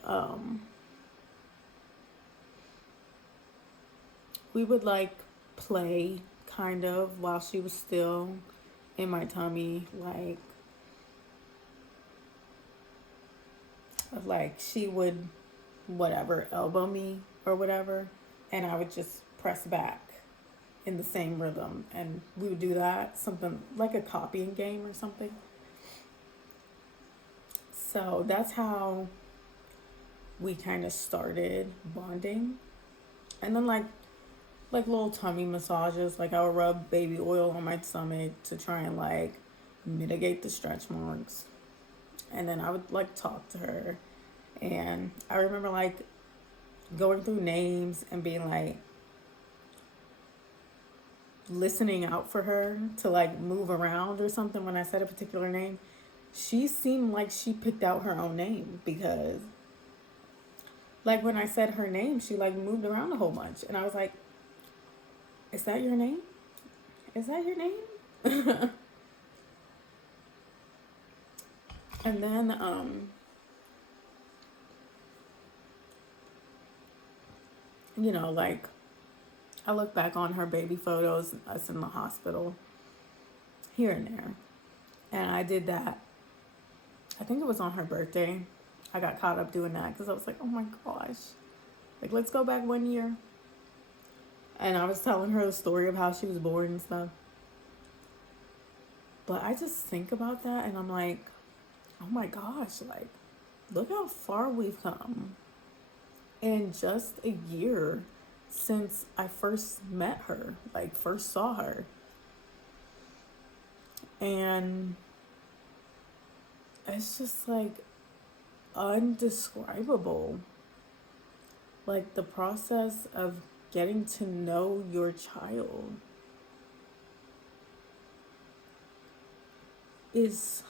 we would like play kind of while she was still in my tummy, like she would whatever elbow me or whatever, and I would just press back in the same rhythm, and we would do that, something like a copying game or something. So that's how we kind of started bonding. And then like little tummy massages, like I would rub baby oil on my stomach to try and like mitigate the stretch marks. And then I would like talk to her. And I remember like going through names and being like listening out for her to like move around or something when I said a particular name. She seemed like she picked out her own name, because like when I said her name, she like moved around a whole bunch, and I was like, is that your name? Is that your name? And then you know, like I look back on her baby photos, us in the hospital, here and there. And I did that. I think it was on her birthday. I got caught up doing that because I was like, oh my gosh. Like, let's go back 1 year. And I was telling her the story of how she was born and stuff. But I just think about that and I'm like, oh my gosh, like, look how far we've come in just a year since I first met her, like first saw her. And it's just like undescribable. Like the process of getting to know your child is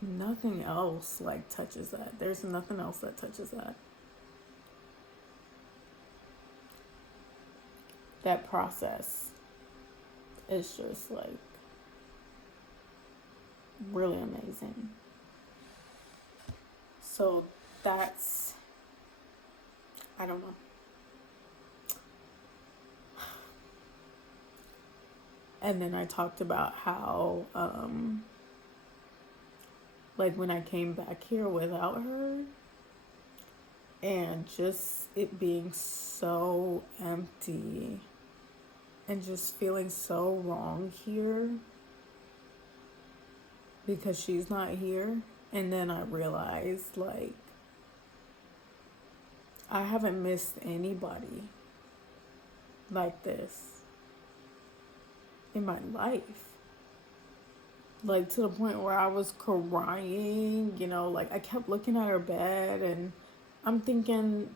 nothing else like touches that. There's nothing else that touches that. That process is just like really amazing. So that's, I don't know. And then I talked about how like when I came back here without her, and just it being so empty and just feeling so wrong here because she's not here. And then I realized, like, I haven't missed anybody like this in my life. Like, to the point where I was crying, like I kept looking at her bed and I'm thinking,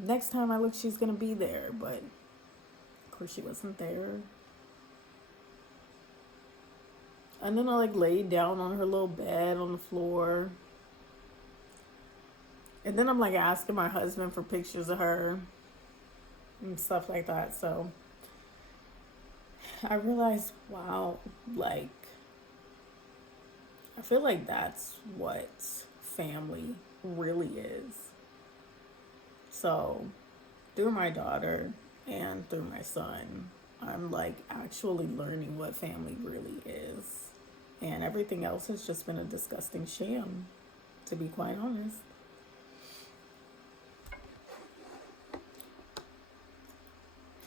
next time I look, she's gonna be there. But of course, she wasn't there. And then I like laid down on her little bed on the floor. And then I'm like asking my husband for pictures of her and stuff like that. So I realized, wow, like, I feel like that's what family really is. So through my daughter and through my son, I'm like actually learning what family really is. And everything else has just been a disgusting sham, to be quite honest.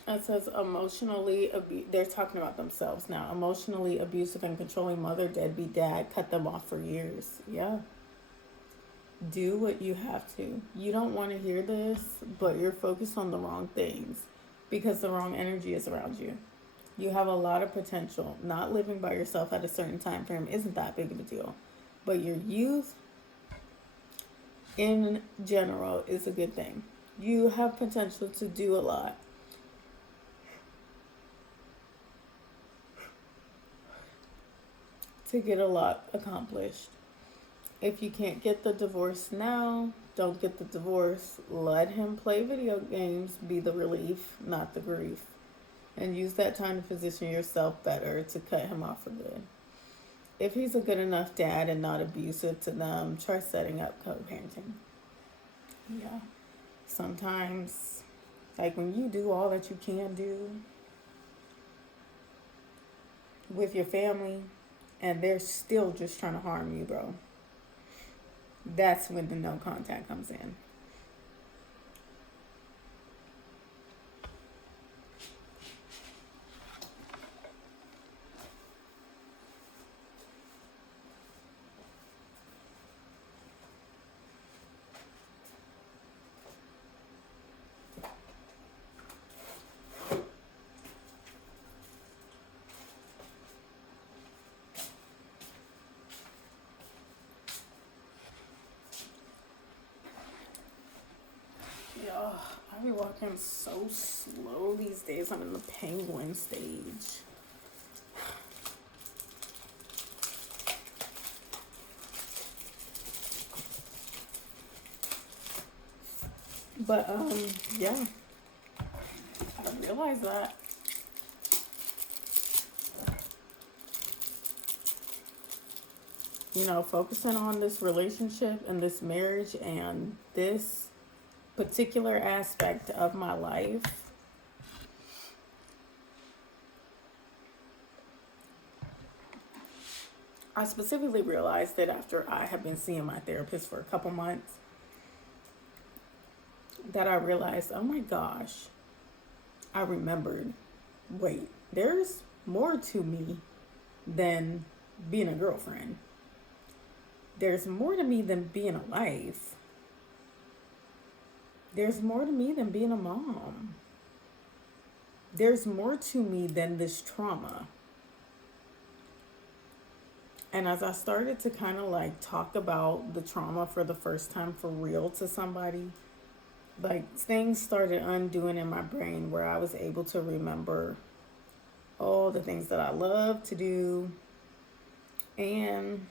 It says they're talking about themselves now. Emotionally abusive and controlling mother, deadbeat dad, cut them off for years. Yeah. Do what you have to. You don't want to hear this, but you're focused on the wrong things because the wrong energy is around you. You have a lot of potential. Not living by yourself at a certain time frame isn't that big of a deal. But your youth in general is a good thing. You have potential to do a lot. To get a lot accomplished. If you can't get the divorce now, don't get the divorce. Let him play video games, be the relief, not the grief. And use that time to position yourself better to cut him off for good. If he's a good enough dad and not abusive to them, try setting up co-parenting. Yeah. Sometimes, like when you do all that you can do with your family and they're still just trying to harm you, bro, that's when the no contact comes in. I be walking so slow these days. I'm in the penguin stage. But yeah, I realize that. Focusing on this relationship and this marriage and this particular aspect of my life, I specifically realized that after I have been seeing my therapist for a couple months, that I realized, oh my gosh, I remembered, wait, there's more to me than being a girlfriend. There's more to me than being a wife. There's more to me than being a mom. There's more to me than this trauma. And as I started to kind of like talk about the trauma for the first time for real to somebody, like things started undoing in my brain where I was able to remember all the things that I love to do and,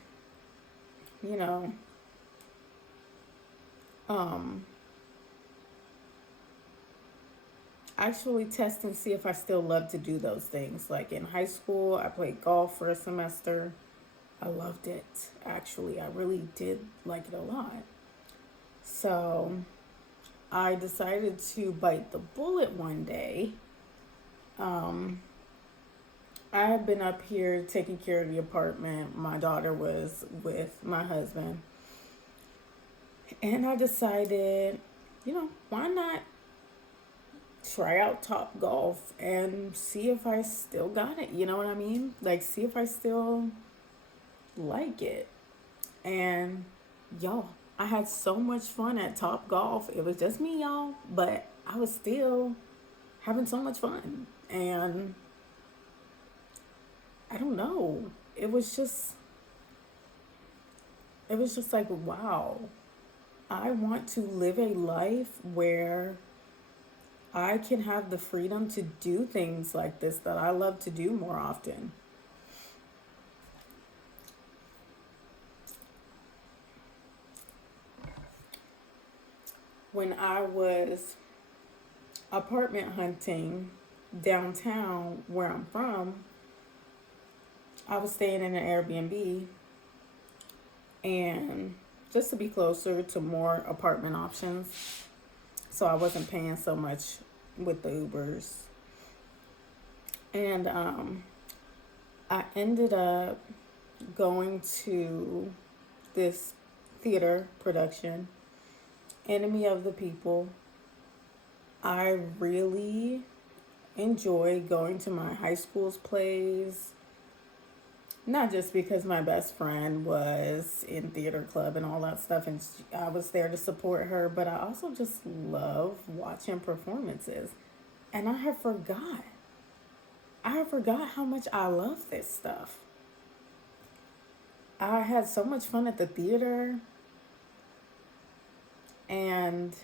actually test and see if I still love to do those things. Like in high school, I played golf for a semester. I loved it. Actually, I really did like it a lot. So I decided to bite the bullet one day. I had been up here taking care of the apartment. My daughter was with my husband. And I decided, why not try out Top Golf and see if I still got it. You know what I mean? Like, see if I still like it. And y'all, I had so much fun at Top Golf. It was just me, y'all, but I was still having so much fun. And I don't know. It was just like, wow. I want to live a life where I can have the freedom to do things like this that I love to do more often. When I was apartment hunting downtown where I'm from, I was staying in an Airbnb, and just to be closer to more apartment options, so I wasn't paying so much with the Ubers. And I ended up going to this theater production, Enemy of the People. I really enjoy going to my high school's plays, not just because my best friend was in theater club and all that stuff, and I was there to support her, but I also just love watching performances. And I have forgot how much I love this stuff. I had so much fun at the theater, and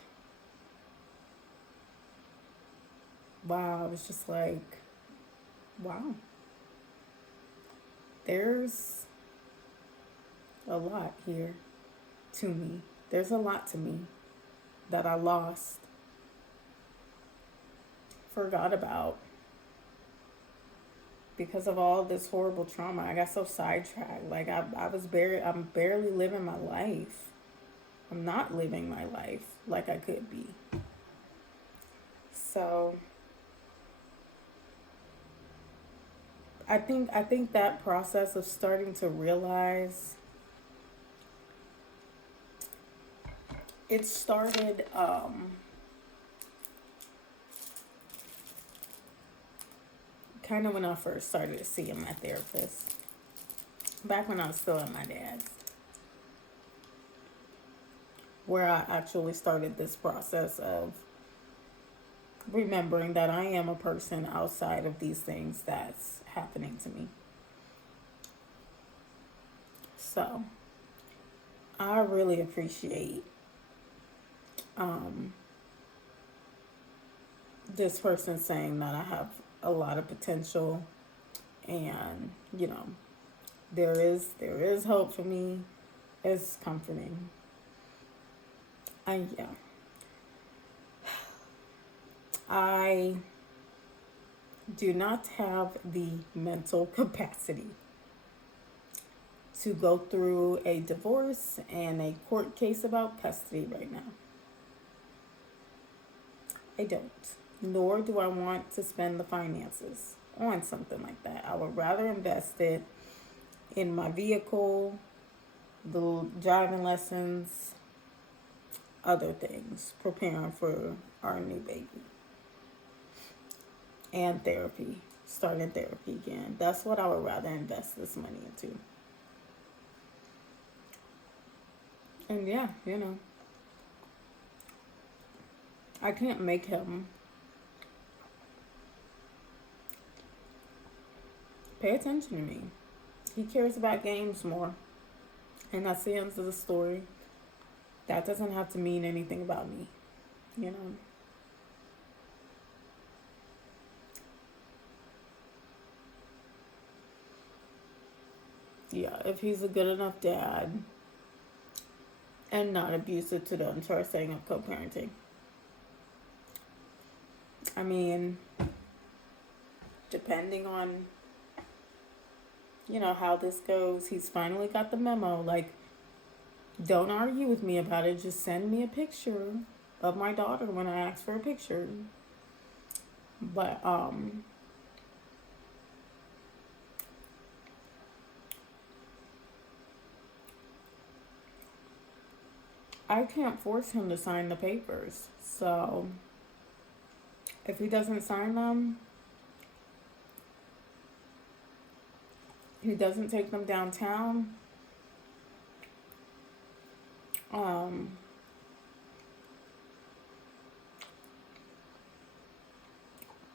wow, I was just like, wow, there's a lot here to me. There's a lot to me that I lost, forgot about because of all this horrible trauma. I got so sidetracked. Like I'm barely living my life. I'm not living my life like I could be. So I think that process of starting to realize, it started kind of when I first started seeing my therapist, back when I was still at my dad's, where I actually started this process of remembering that I am a person outside of these things that's happening to me. So I really appreciate this person saying that I have a lot of potential, and there is hope for me. It's comforting. And yeah, I do not have the mental capacity to go through a divorce and a court case about custody right now. I don't. Nor do I want to spend the finances on something like that. I would rather invest it in my vehicle, the driving lessons, other things, preparing for our new baby, and therapy, starting therapy again. That's what I would rather invest this money into. And yeah, I can't make him pay attention to me. He cares about games more. And that's the end of the story. That doesn't have to mean anything about me, Yeah, if he's a good enough dad and not abusive to them, start setting up co-parenting. I mean, depending on how this goes, he's finally got the memo. Like, don't argue with me about it. Just send me a picture of my daughter when I ask for a picture. But I can't force him to sign the papers. So if he doesn't sign them, he doesn't take them downtown,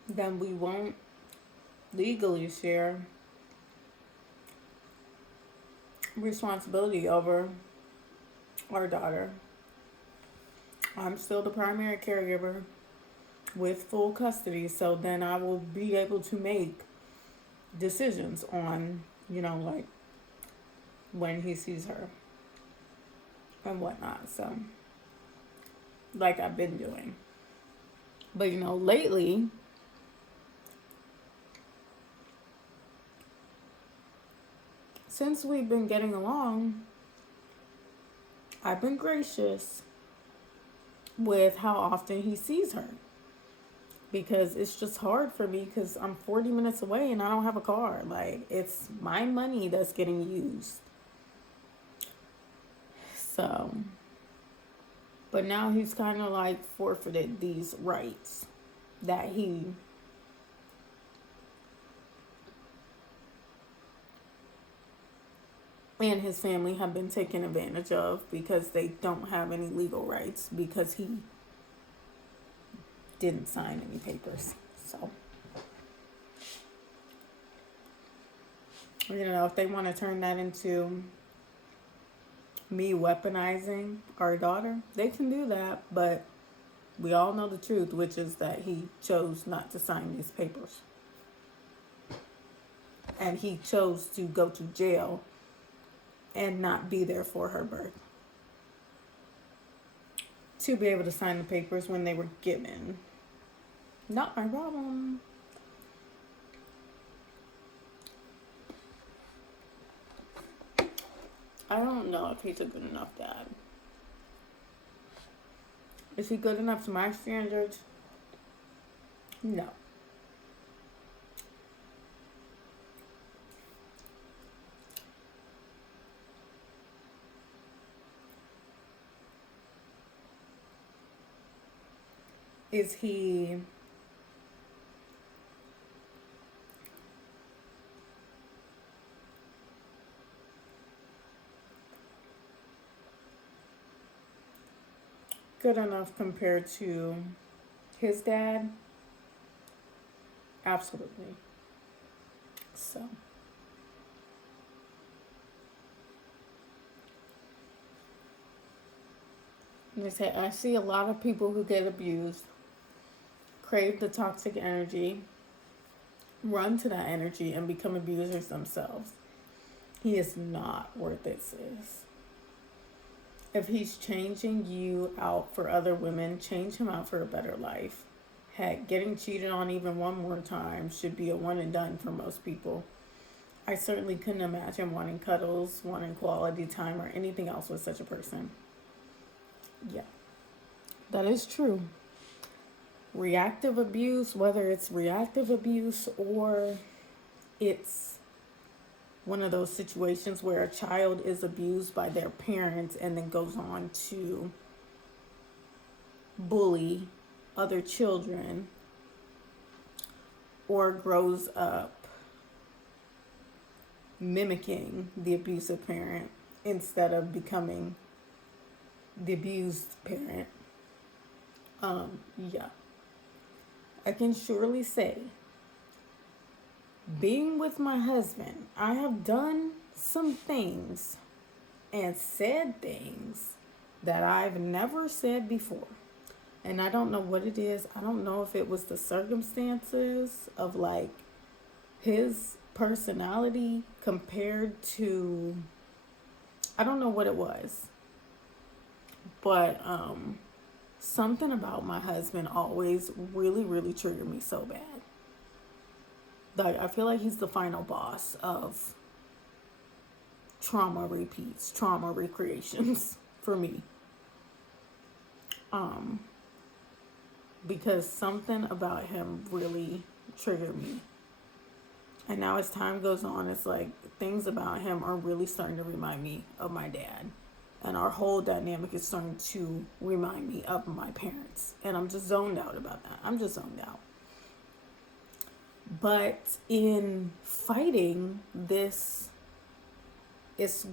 then we won't legally share responsibility over our daughter. I'm still the primary caregiver with full custody, so then I will be able to make decisions on, like when he sees her and whatnot. So, like I've been doing. But, lately, since we've been getting along, I've been gracious with how often he sees her. Because it's just hard for me because I'm 40 minutes away and I don't have a car. Like, it's my money that's getting used. So, but now he's kind of like forfeited these rights that he and his family have been taken advantage of because they don't have any legal rights because he didn't sign any papers. So, if they want to turn that into me weaponizing our daughter, they can do that. But we all know the truth, which is that he chose not to sign these papers. And he chose to go to jail and not be there for her birth. To be able to sign the papers when they were given. Not my problem. I don't know if he's a good enough dad. Is he good enough to my standards? No. Is he good enough compared to his dad? Absolutely. So, like I say, I see a lot of people who get abused, crave the toxic energy, run to that energy, and become abusers themselves. He is not worth it, sis. If he's changing you out for other women, change him out for a better life. Heck, getting cheated on even one more time should be a one and done for most people. I certainly couldn't imagine wanting cuddles, wanting quality time, or anything else with such a person. Yeah, that is true. Reactive abuse, whether it's reactive abuse or it's one of those situations where a child is abused by their parents and then goes on to bully other children or grows up mimicking the abusive parent instead of becoming the abused parent. Yeah. I can surely say, being with my husband, I have done some things and said things that I've never said before. And I don't know what it is. I don't know if it was the circumstances of like his personality compared to, I don't know what it was. But something about my husband always really, really triggered me so bad. Like, I feel like he's the final boss of trauma repeats, trauma recreations for me. Because something about him really triggered me. And now as time goes on, it's like things about him are really starting to remind me of my dad. And our whole dynamic is starting to remind me of my parents. And I'm just zoned out about that. I'm just zoned out. But in fighting this, it's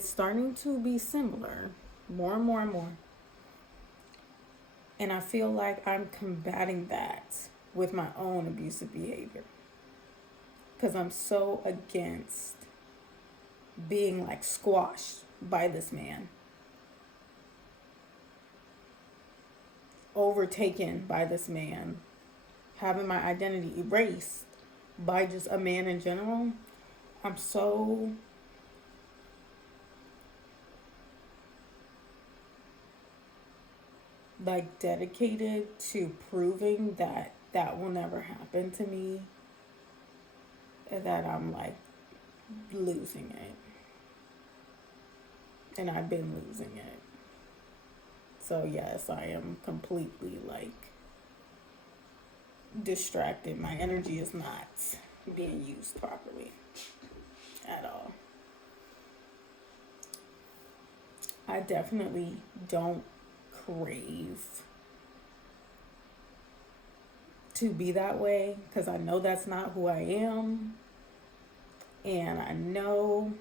starting to be similar. more and more and more. And I feel like I'm combating that with my own abusive behavior. Because I'm so against being like squashed by this man, overtaken by this man, having my identity erased by just a man in general. I'm so like dedicated to proving that that will never happen to me, that I'm like losing it. And I've been losing it. So yes, I am completely like distracted. My energy is not being used properly at all. I definitely don't crave to be that way because I know that's not who I am. And I know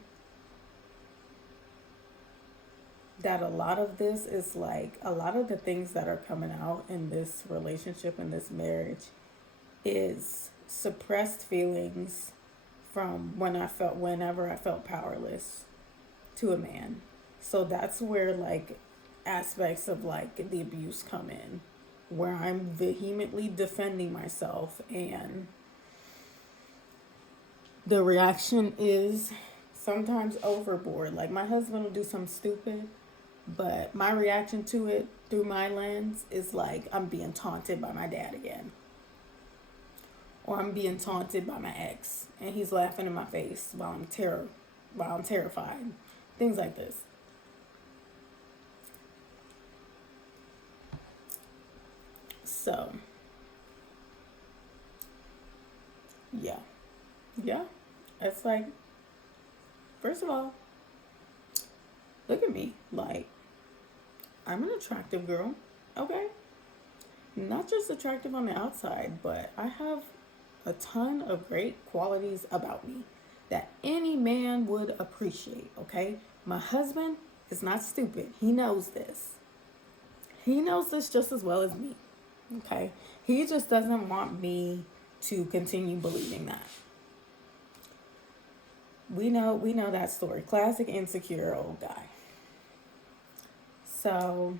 that a lot of this is like a lot of the things that are coming out in this relationship and this marriage is suppressed feelings from whenever I felt powerless to a man. So that's where like aspects of like the abuse come in, where I'm vehemently defending myself and the reaction is sometimes overboard. Like my husband will do something stupid, but my reaction to it through my lens is like I'm being taunted by my dad again. Or I'm being taunted by my ex and he's laughing in my face while I'm terrified. Things like this. So yeah. It's like, first of all, look at me. Like, I'm an attractive girl, okay? Not just attractive on the outside, but I have a ton of great qualities about me that any man would appreciate, okay? My husband is not stupid. He knows this. He knows this just as well as me, okay? He just doesn't want me to continue believing that. We know that story. Classic insecure old guy. So,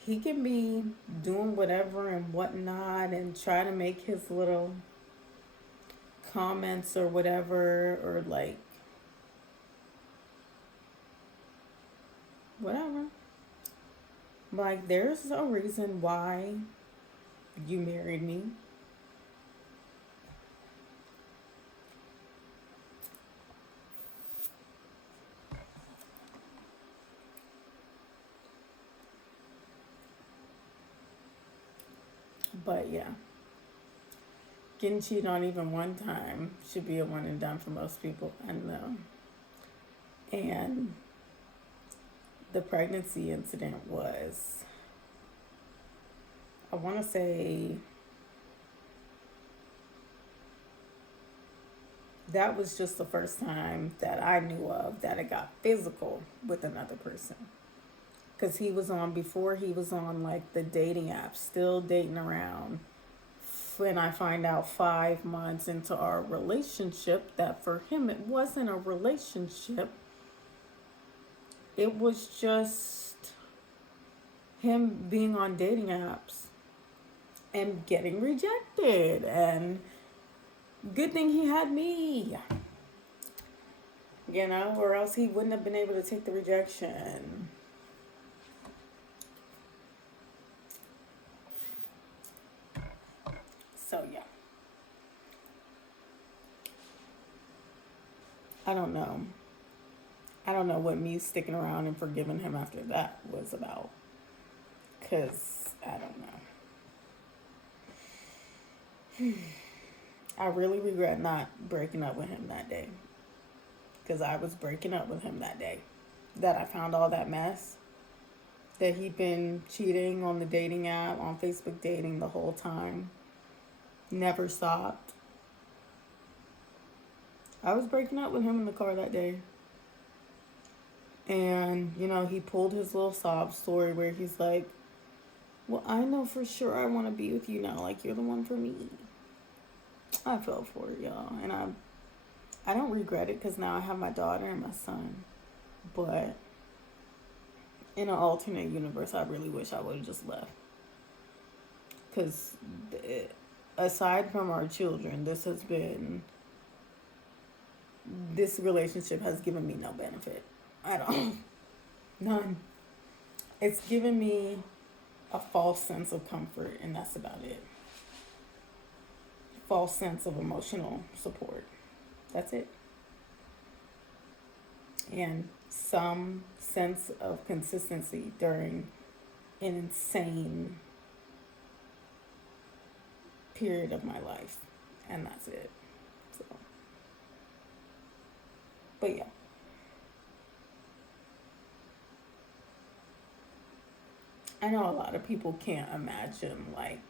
he can be doing whatever and whatnot and try to make his little comments or whatever, or like whatever. Like, there's a reason why you married me. But yeah, getting cheated on even one time should be a one and done for most people, I know. And the pregnancy incident was, I want to say, that was just the first time that I knew of that it got physical with another person. Because before he was on like the dating apps, still dating around. When I find out 5 months into our relationship that for him it wasn't a relationship, it was just him being on dating apps and getting rejected. And good thing he had me, or else he wouldn't have been able to take the rejection. So yeah, I don't know what me sticking around and forgiving him after that was about, because I don't know. I really regret not breaking up with him that day, because I was breaking up with him that day that I found all that mess, that he'd been cheating on the dating app, on Facebook dating the whole time. Never stopped. I was breaking up with him in the car that day. And, he pulled his little sob story where he's like, well, I know for sure I want to be with you now. Like, you're the one for me. I fell for it, y'all. And I don't regret it because now I have my daughter and my son. But in an alternate universe, I really wish I would have just left. Because aside from our children, this relationship has given me no benefit at all. None. It's given me a false sense of comfort, and that's about it. False sense of emotional support. That's it. And some sense of consistency during an insane period of my life. And that's it. So, but yeah. I know a lot of people can't imagine like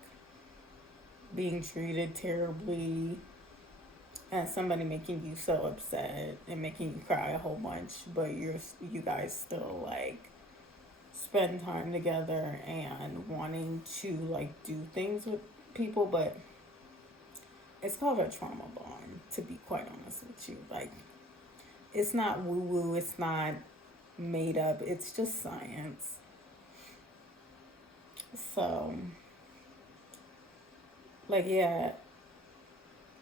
being treated terribly and somebody making you so upset and making you cry a whole bunch, but you guys still like spend time together and wanting to like do things with people. But it's called a trauma bond, to be quite honest with you. Like, it's not woo woo, it's not made up, it's just science. So, like, yeah,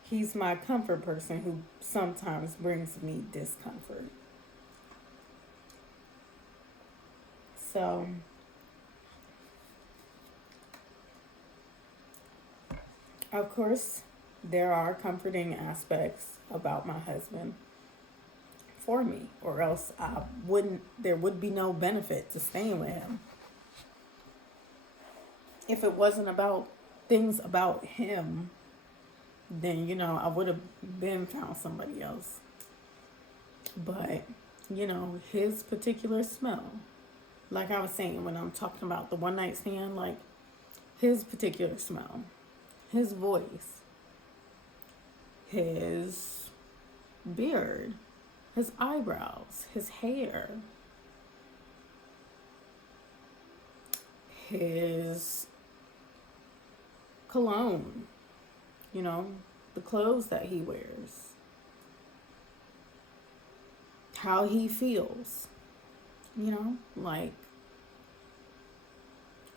he's my comfort person who sometimes brings me discomfort. So, of course, there are comforting aspects about my husband for me, or else there would be no benefit to staying with him. If it wasn't about things about him, then, I would have been found somebody else. But, his particular smell, like I was saying when I'm talking about the one night stand, like his particular smell, his voice, his beard, his eyebrows, his hair, his cologne, the clothes that he wears, how he feels, like,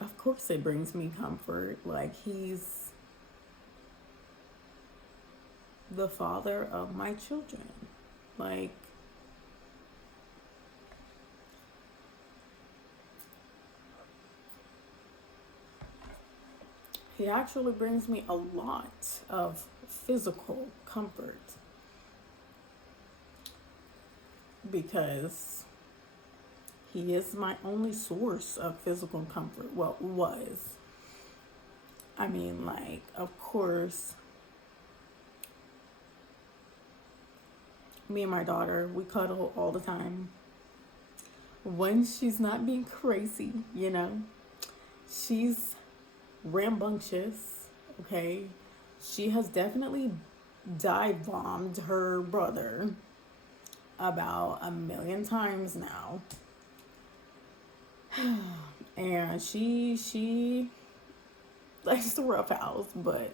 of course it brings me comfort. Like, he's the father of my children. Like, he actually brings me a lot of physical comfort because he is my only source of physical comfort. Well, was. I mean, like, of course, me and my daughter, we cuddle all the time. When she's not being crazy, she's rambunctious, okay? She has definitely dive bombed her brother about 1,000,000 times now. And she likes to rough house, but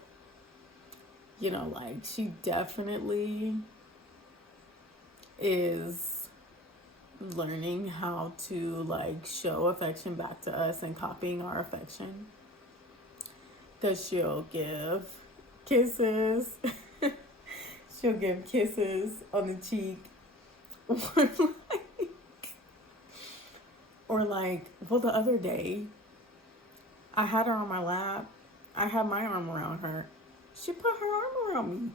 like, she definitely is learning how to like show affection back to us and copying our affection. Because she'll give kisses. She'll give kisses on the cheek. Or like, well, the other day, I had her on my lap. I had my arm around her. She put her arm around me.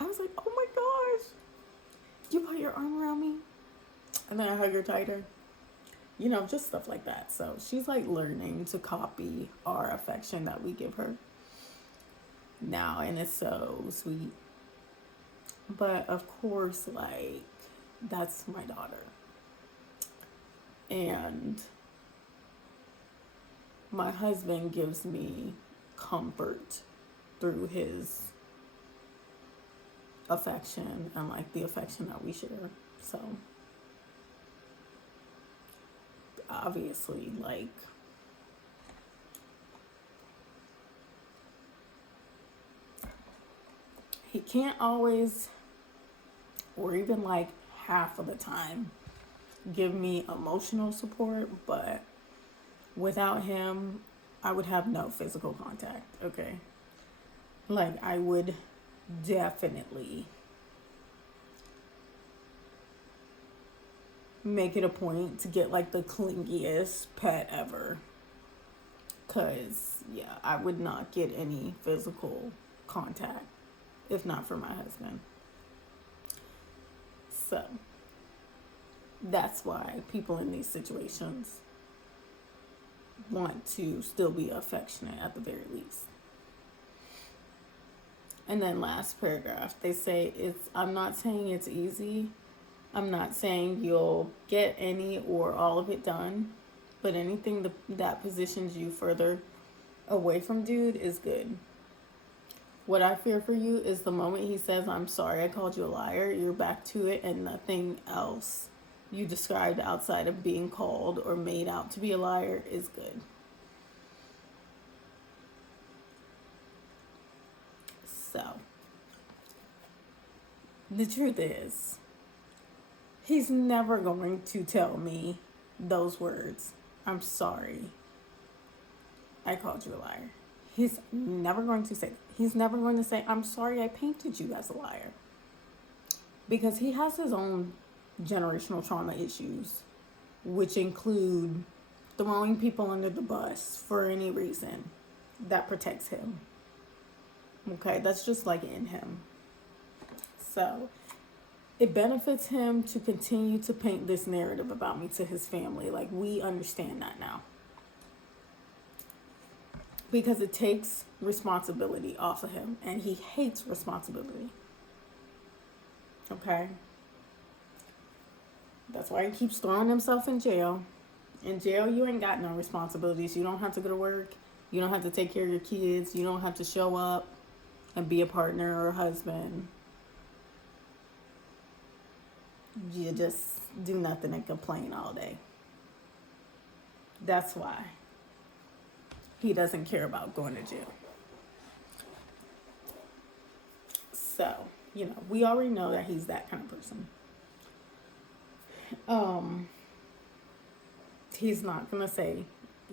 I was like, oh my gosh. You put your arm around me? And then I hug her tighter. Just stuff like that. So she's like learning to copy our affection that we give her now, and it's so sweet. But of course, like, that's my daughter. And my husband gives me comfort through his affection and like the affection that we share. So obviously, like, he can't always, or even like half of the time, give me emotional support, but without him, I would have no physical contact, okay? Like, I would definitely make it a point to get like the clingiest pet ever. Because, yeah, I would not get any physical contact if not for my husband. So, that's why people in these situations want to still be affectionate at the very least. And then last paragraph, they say, I'm not saying it's easy. I'm not saying you'll get any or all of it done, but anything that positions you further away from dude is good. What I fear for you is the moment he says, I'm sorry I called you a liar, you're back to it and nothing else you described outside of being called or made out to be a liar is good. So, the truth is, he's never going to tell me those words. I'm sorry I called you a liar. He's never going to say, I'm sorry I painted you as a liar. Because he has his own generational trauma issues, which include throwing people under the bus for any reason that protects him. Okay, that's just like in him. So, it benefits him to continue to paint this narrative about me to his family. Like, we understand that now. Because it takes responsibility off of him. And he hates responsibility. Okay? That's why he keeps throwing himself in jail. In jail, you ain't got no responsibilities. You don't have to go to work. You don't have to take care of your kids. You don't have to show up and be a partner or a husband. You just do nothing and complain all day. That's why he doesn't care about going to jail. So, we already know that he's that kind of person. He's not gonna say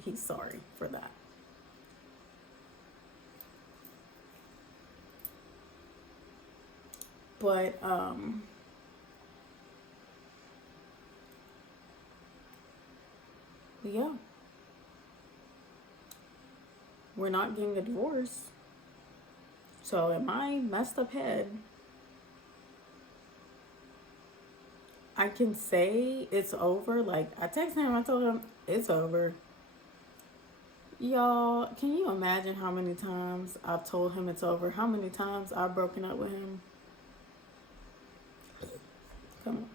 he's sorry for that. But, yeah. We're not getting a divorce. So in my messed up head, I can say it's over. Like, I texted him, I told him it's over. Y'all, can you imagine how many times I've told him it's over? How many times I've broken up with him? Come on.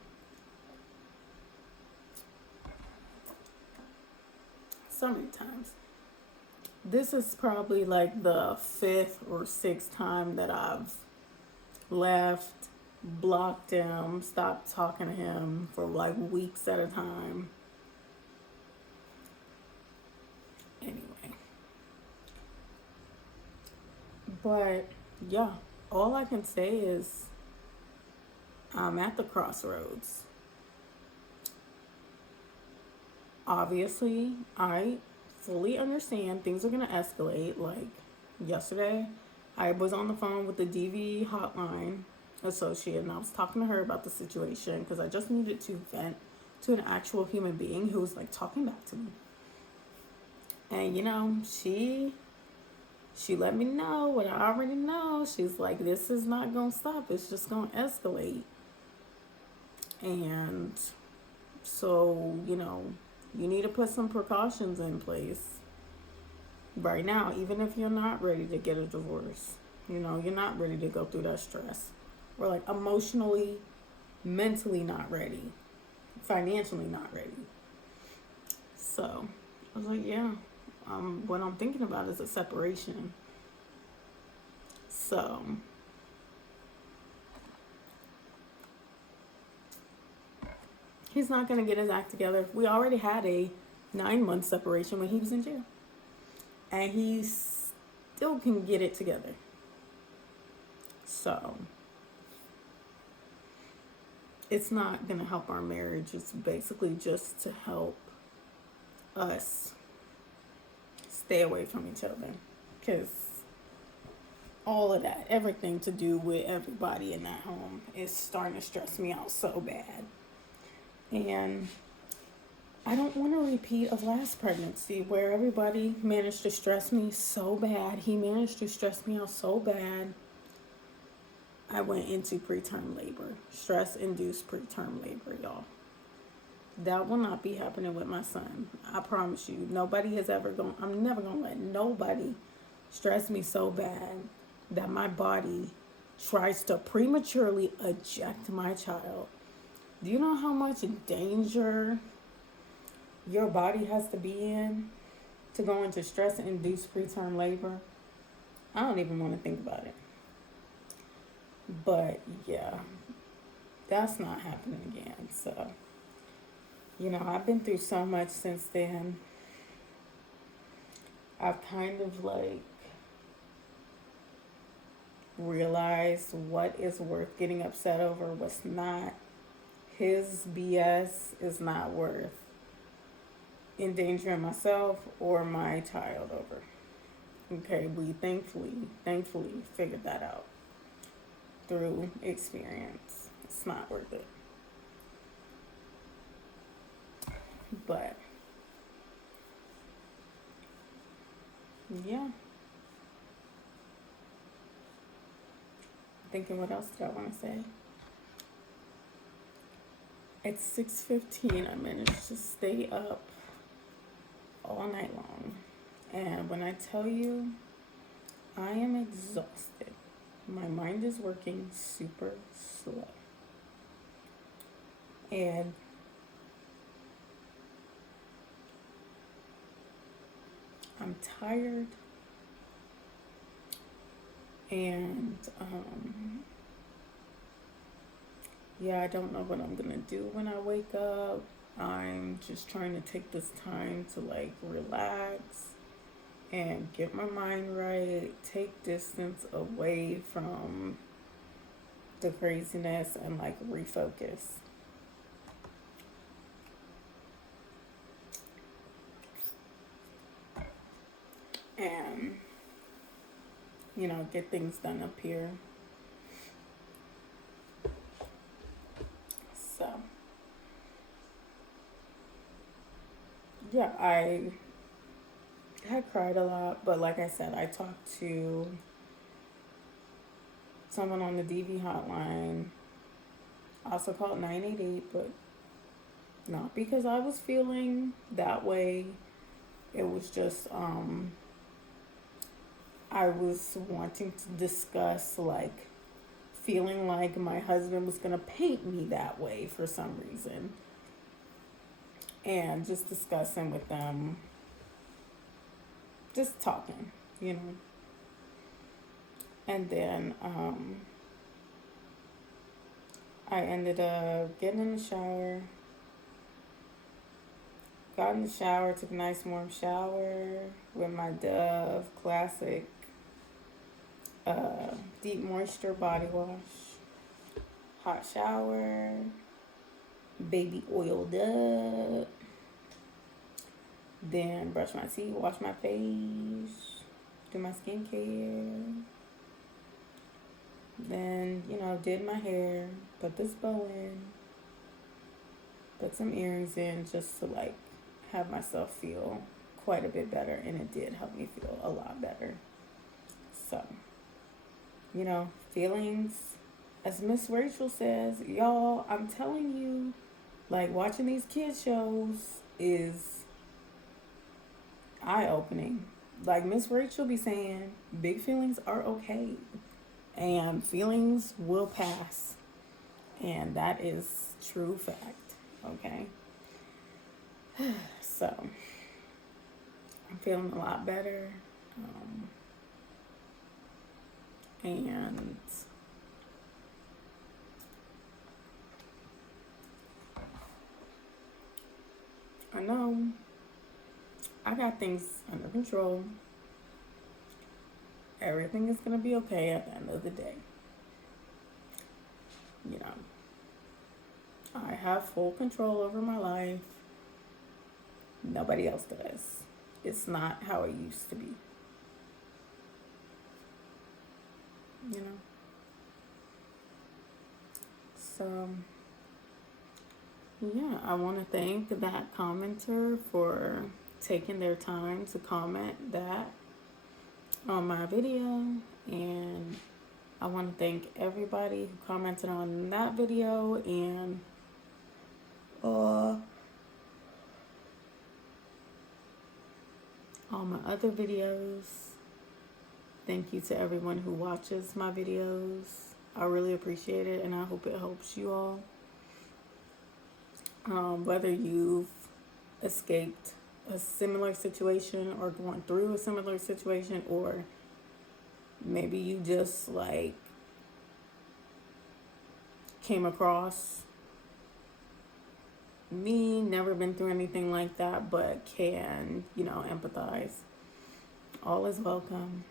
So many times. This is probably like the 5th or 6th time that I've left, blocked him, stopped talking to him for like weeks at a time. Anyway. But yeah, all I can say is I'm at the crossroads. Obviously, I fully understand things are going to escalate. Like yesterday, I was on the phone with the DV hotline associate and I was talking to her about the situation because I just needed to vent to an actual human being who was like talking back to me. And she let me know what I already know. She's like, this is not going to stop. It's just going to escalate. And so, you need to put some precautions in place right now, even if you're not ready to get a divorce. You're not ready to go through that stress. Or like emotionally, mentally not ready, financially not ready. So I was like, yeah, what I'm thinking about is a separation. So he's not going to get his act together. We already had a 9 month separation when he was in jail. And he still can get it together. So it's not going to help our marriage. It's basically just to help us stay away from each other. Because all of that, everything to do with everybody in that home is starting to stress me out so bad. And I don't want a repeat of last pregnancy where everybody managed to stress me so bad. He managed to stress me out so bad. I went into preterm labor, stress-induced preterm labor, y'all. That will not be happening with my son. I promise you. Nobody has ever gone. I'm never going to let nobody stress me so bad that my body tries to prematurely eject my child. Do you know how much danger your body has to be in to go into stress-induced preterm labor? I don't even want to think about it. But yeah, that's not happening again. So, I've been through so much since then. I've kind of realized what is worth getting upset over, what's not. His BS is not worth endangering myself or my child over. Okay, we thankfully figured that out through experience. It's not worth it. But yeah. Thinking what else did I want to say? It's 6:15. I managed to stay up all night long. And when I tell you, I am exhausted. My mind is working super slow. And I'm tired. And I don't know what I'm gonna do when I wake up. I'm just trying to take this time to relax and get my mind right, take distance away from the craziness and refocus. And get things done up here. So yeah, I had cried a lot, but like I said, I talked to someone on the DV hotline, also called 988, but not because I was feeling that way. It was just I was wanting to discuss feeling like my husband was gonna paint me that way for some reason, and just discussing with them, just talking, and then I ended up getting in the shower, got in the shower, took a nice warm shower with my Dove Classic Deep Moisture Body Wash. Hot shower, baby oiled up. Then brush my teeth, wash my face, do my skincare. Then, did my hair, put this bow in, put some earrings in just to have myself feel quite a bit better, and it did help me feel a lot better. So, feelings, as Miss Rachel says, y'all, I'm telling you, watching these kids shows is eye-opening. Miss Rachel be saying, big feelings are okay, and feelings will pass, and that is true fact. Okay. So I'm feeling a lot better. And I know I got things under control. Everything is going to be okay at the end of the day. You know, I have full control over my life. Nobody else does. It's not how it used to be. You know? So, yeah, I want to thank that commenter for taking their time to comment that on my video. And I want to thank everybody who commented on that video and all my other videos. Thank you to everyone who watches my videos. I really appreciate it, and I hope it helps you all. Whether you've escaped a similar situation or going through a similar situation, or maybe you just like came across me, never been through anything like that, but can, empathize. All is welcome.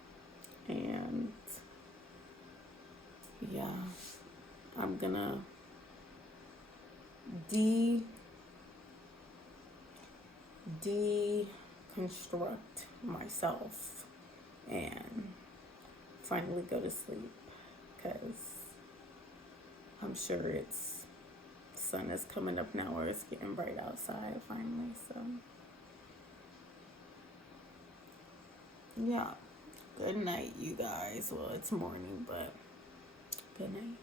And yeah, I'm gonna deconstruct myself and finally go to sleep, because I'm sure sun is coming up now, or it's getting bright outside finally. So yeah, good night, you guys. Well, it's morning, but good night.